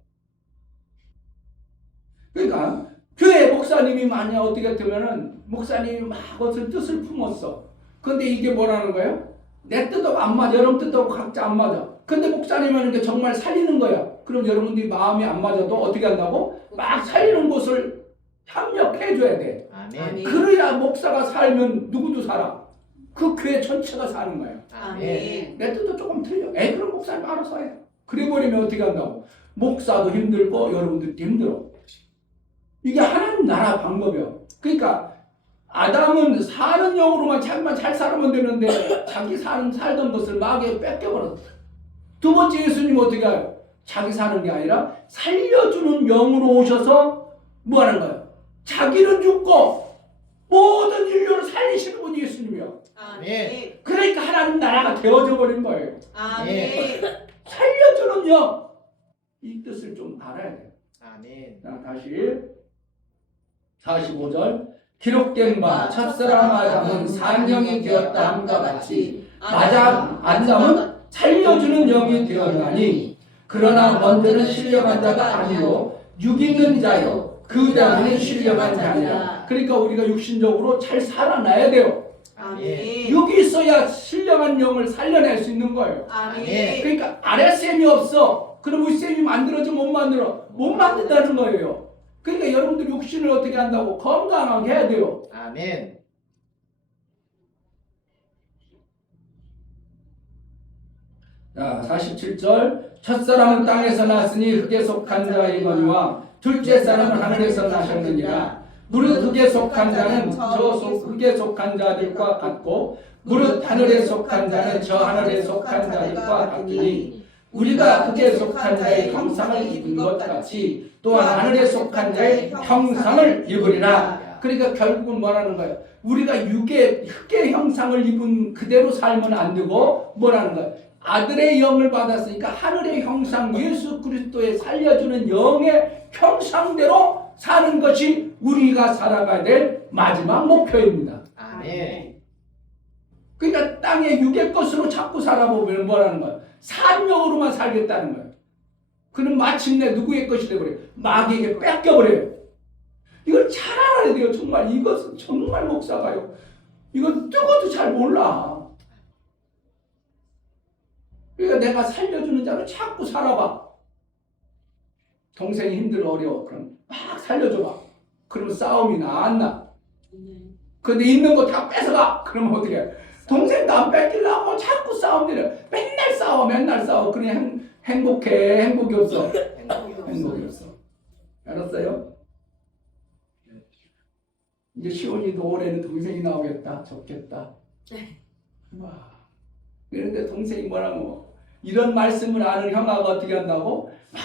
그러니까 교회 목사님이 만약 어떻게 되면은 목사님이 막 어떤 뜻을 품었어. 근데 이게 뭐라는 거예요? 내 뜻하고 안 맞아. 여러분 뜻하고 각자 안 맞아. 근데 목사님은 이게 정말 살리는 거야. 그럼 여러분들이 마음이 안 맞아도 어떻게 한다고? 막 살리는 곳을 협력해 줘야 돼. 아멘. 그래야 목사가 살면 누구도 살아. 그 교회 전체가 사는 거예요. 아멘. 내 뜻도 조금 틀려. 그럼 목사님 알아서 해. 그래 버리면 어떻게 한다고? 목사도 힘들고 여러분들도 힘들어. 이게 하나님 나라 방법이야. 그러니까 아담은 사는 영으로만 자기만 잘 살면 되는데 자기 살던 것을 마귀에 뺏겨버렸어. 두 번째 예수님은 어떻게 해요? 자기 사는 게 아니라 살려주는 영으로 오셔서 뭐 하는 거예요? 자기는 죽고 모든 인류를 살리시는 분이 예수님이야. 아멘. 그러니까 하나님 나라가 되어져 버린 거예요. 아멘. 살려주는 영. 이 뜻을 좀 알아야 돼요. 아멘. 자, 다시 45절 기록된 바 첫사람 아담은 산영이 되었다 함과 같이 아담은 살려주는 영이 되었나니 그러나 먼저는 신령한 자가 아니요 육 있는 자요 그 다음에는 신령한 자니라. 그러니까 우리가 육신적으로 잘 살아나야 돼요. 아멘. 육이 있어야 신령한 영을 살려낼 수 있는 거예요. 아멘. 그러니까 아랫셈이 없어. 그럼 윗셈이 만들어져 못 만들어? 못 만든다는 거예요. 그러니까 여러분들 육신을 어떻게 한다고? 건강하게 해야 돼요. 아멘. 자, 47절 첫사람은 땅에서 났으니 흙에 속한 자이거니와 둘째 사람은 하늘에서 나셨느니라. 무릇 흙에 속한 자는 흙에 속한 자들과 같고 무릇 하늘에 속한 자는 저 하늘에 속한 자들과 같으니 우리가 흙에 속한 자의 형상을 입은 것 같이 또한 하늘에 속한 자의 형상을 입으리라. 그러니까 결국은 뭐라는 거예요? 우리가 흙의 형상을 입은 그대로 살면 안 되고 뭐라는 거예요? 아들의 영을 받았으니까 하늘의 형상 예수 그리스도의 살려주는 영의 형상대로 사는 것이 우리가 살아가야 될 마지막 목표입니다. 아멘. 그러니까 땅의 육의 것으로 자꾸 살아보면 뭐라는 거예요? 산영으로만 살겠다는 거예요. 그는 마침내 누구의 것이 되버려요? 마귀에게 뺏겨버려요. 이걸 잘 알아야 돼요. 정말 이것은 정말 목사가요. 이건 누구도 잘 몰라. 그러니까 내가 살려주는 자로 자꾸 살아봐. 동생이 힘들어 어려워. 그럼 막 살려줘봐. 그러면 싸움이 나 안 나? 근데 있는 거 다 뺏어가. 그러면 어떻게 해? 동생도 안 뺏기려고 자꾸 싸움들여. 맨날 싸워. 그냥 행복해. 행복이 없어. 행복이 없어. 알았어요? 이제 시온이도 올해는 동생이 나오겠다. 좋겠다. 와. 그런데 동생이 뭐라고 이런 말씀을 아는 형아가 어떻게 한다고? 막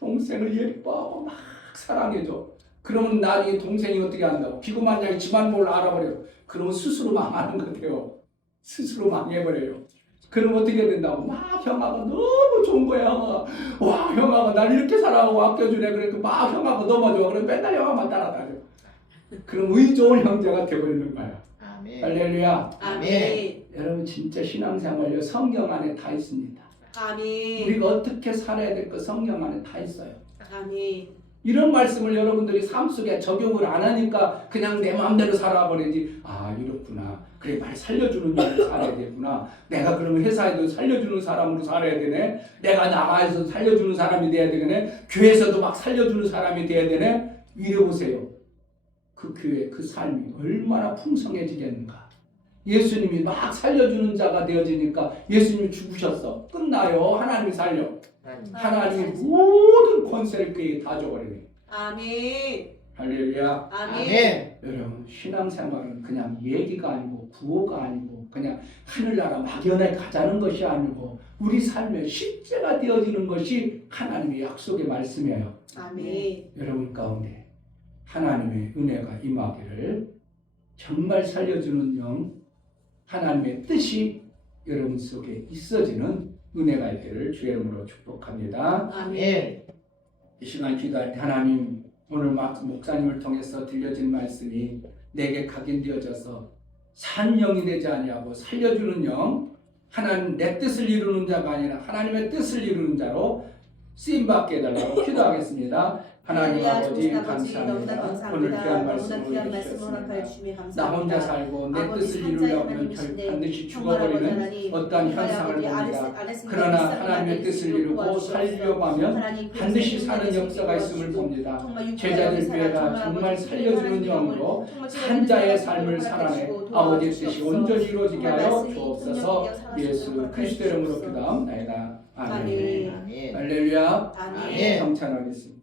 동생을 예뻐하고 막 사랑해줘. 그러면 나중에 동생이 어떻게 한다고? 기고만장이 집안 몰래 알아버려요. 그러면 스스로 망하는 것 같아요. 스스로 망해버려요. 그럼 어떻게 된다고? 막 형아가 너무 좋은 거야. 형아가. 와, 형아가 날 이렇게 사랑하고 아껴주네. 그러니까 막 형아가 넘어져. 그럼 맨날 형아만 따라다녀. 그럼 의 좋은 형제가 되어버리는 거야. 아멘. 할렐루야. 아멘. 여러분 진짜 신앙생활요 성경 안에 다 있습니다. 아멘. 우리가 어떻게 살아야 될 거 성경 안에 다 있어요. 아멘. 이런 말씀을 여러분들이 삶 속에 적용을 안 하니까 그냥 내 마음대로 살아버리지. 아 이렇구나. 그래 말 살려주는 일을 살아야 되구나. 내가 그러면 회사에도 살려주는 사람으로 살아야 되네. 내가 나가서 살려주는 사람이 돼야 되네. 교회에서도 막 살려주는 사람이 돼야 되네. 이래보세요. 그 교회 그 삶이 얼마나 풍성해지겠는가. 예수님이 막 살려주는 자가 되어지니까 예수님이 죽으셨어. 끝나요. 하나님이 살려. 하나님이 모든 권세를 그에게 다 줘버리네. 아멘. 할렐루야. 아멘. 여러분 신앙생활은 그냥 얘기가 아니고 구호가 아니고 그냥 하늘나라 막연하게 가자는 것이 아니고 우리 삶의 실제가 되어지는 것이 하나님의 약속의 말씀이에요. 아멘. 여러분 가운데 하나님의 은혜가 임하기를 정말 살려주는 영 하나님의 뜻이 여러분 속에 있어지는 은혜가 있기를 주의 이름으로 축복합니다. 아멘. 이 시간 기도할 때 하나님 오늘 목사님을 통해서 들려진 말씀이 내게 각인되어져서 산 영이 되지 아니하고 살려주는 영, 하나님 내 뜻을 이루는 자가 아니라 하나님의 뜻을 이루는 자로 쓰임받게 해달라고 기도하겠습니다. 하나님 아버지 감사합니다. 오늘 귀한 말씀을 주셨습니다. 나 혼자 살고 내 뜻을 이루려면 반드시 죽어버리는 어떠한 현상을 봅니다. 그러나 하나님의 뜻을 이루고 살려고 하면 반드시 사는 역사가 있음을 봅니다. 제자들 교회가 정말 살려주는 영으로 산자의 삶을 살아내 아버지 뜻이 온전히 이루어지게 하여 주옵소서. 예수 그리스도 이름으로 기도합니다. 아멘. 아멘. 할렐루야. 아멘. 성찬하겠습니다.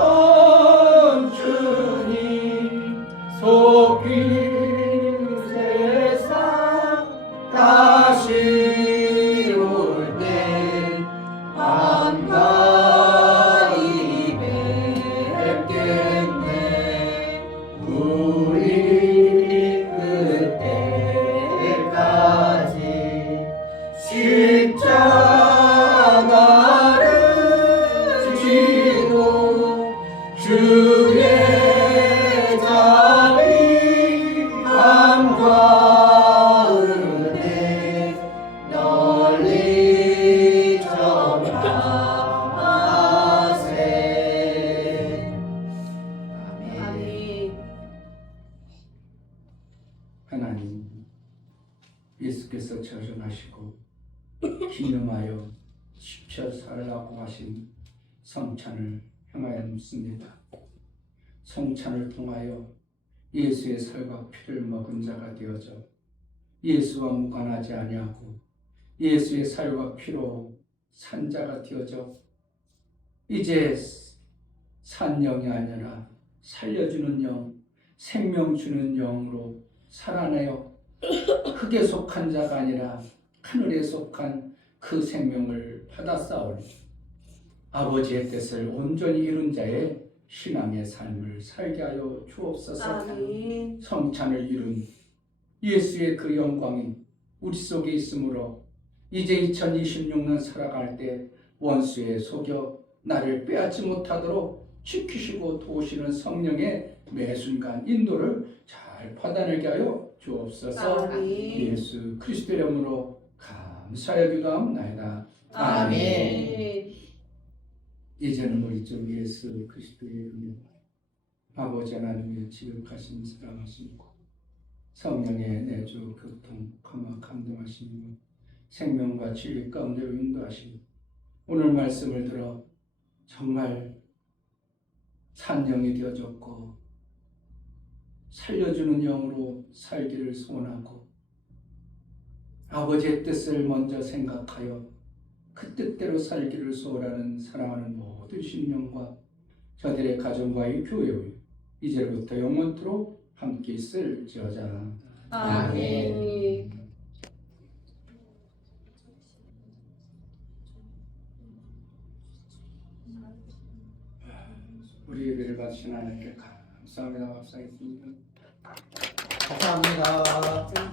떠나셨던 주님 속긴 세상 다시 올 때 반가이 뵙겠네. 우리 그때까지 십자가를 지고 주의 자비 함과 은혜 널리 전하세. 아멘. 하나님, 예수께서 저전하시고 기념하여 지켜 살라고 하신 성찬을 향하여 묻습니다. 성찬을 통하여 예수의 살과 피를 먹은 자가 되어져 예수와 무관하지 아니하고 예수의 살과 피로 산 자가 되어져 이제 산 영이 아니라 살려주는 영, 생명 주는 영으로 살아내어 흙에 속한 자가 아니라 하늘에 속한 그 생명을 받았사오니 아버지의 뜻을 온전히 이룬 자의 신앙의 삶을 살게 하여 주옵소서. 아멘. 성찬을 이룬 예수의 그 영광이 우리 속에 있으므로 이제 2026년 살아갈 때 원수의 속여 나를 빼앗지 못하도록 지키시고 도우시는 성령의 매 순간 인도를 잘 받아내게 하여 주옵소서. 아멘. 예수 그리스도의 이름으로 감사의 기도하옵나이다. 아멘. 이제는 우리 주 예수 그리스도의 이름으로 아버지 하나님의 지극하신 사랑하심과 성령의 내주 교통 감동하시며 생명과 진리 가운데로 인도하시고 오늘 말씀을 들어 정말 산영이 되어졌고 살려주는 영으로 살기를 소원하고 아버지의 뜻을 먼저 생각하여 그 뜻대로 살기를 소원하는 사랑하는 모든 심령과 저들의 가정과의 교회의 이제부터 영원토록 함께 있을지어다. 아멘. 우리 예배를 받으신 하나님께 감사합니다. 감사했습니다. 감사합니다.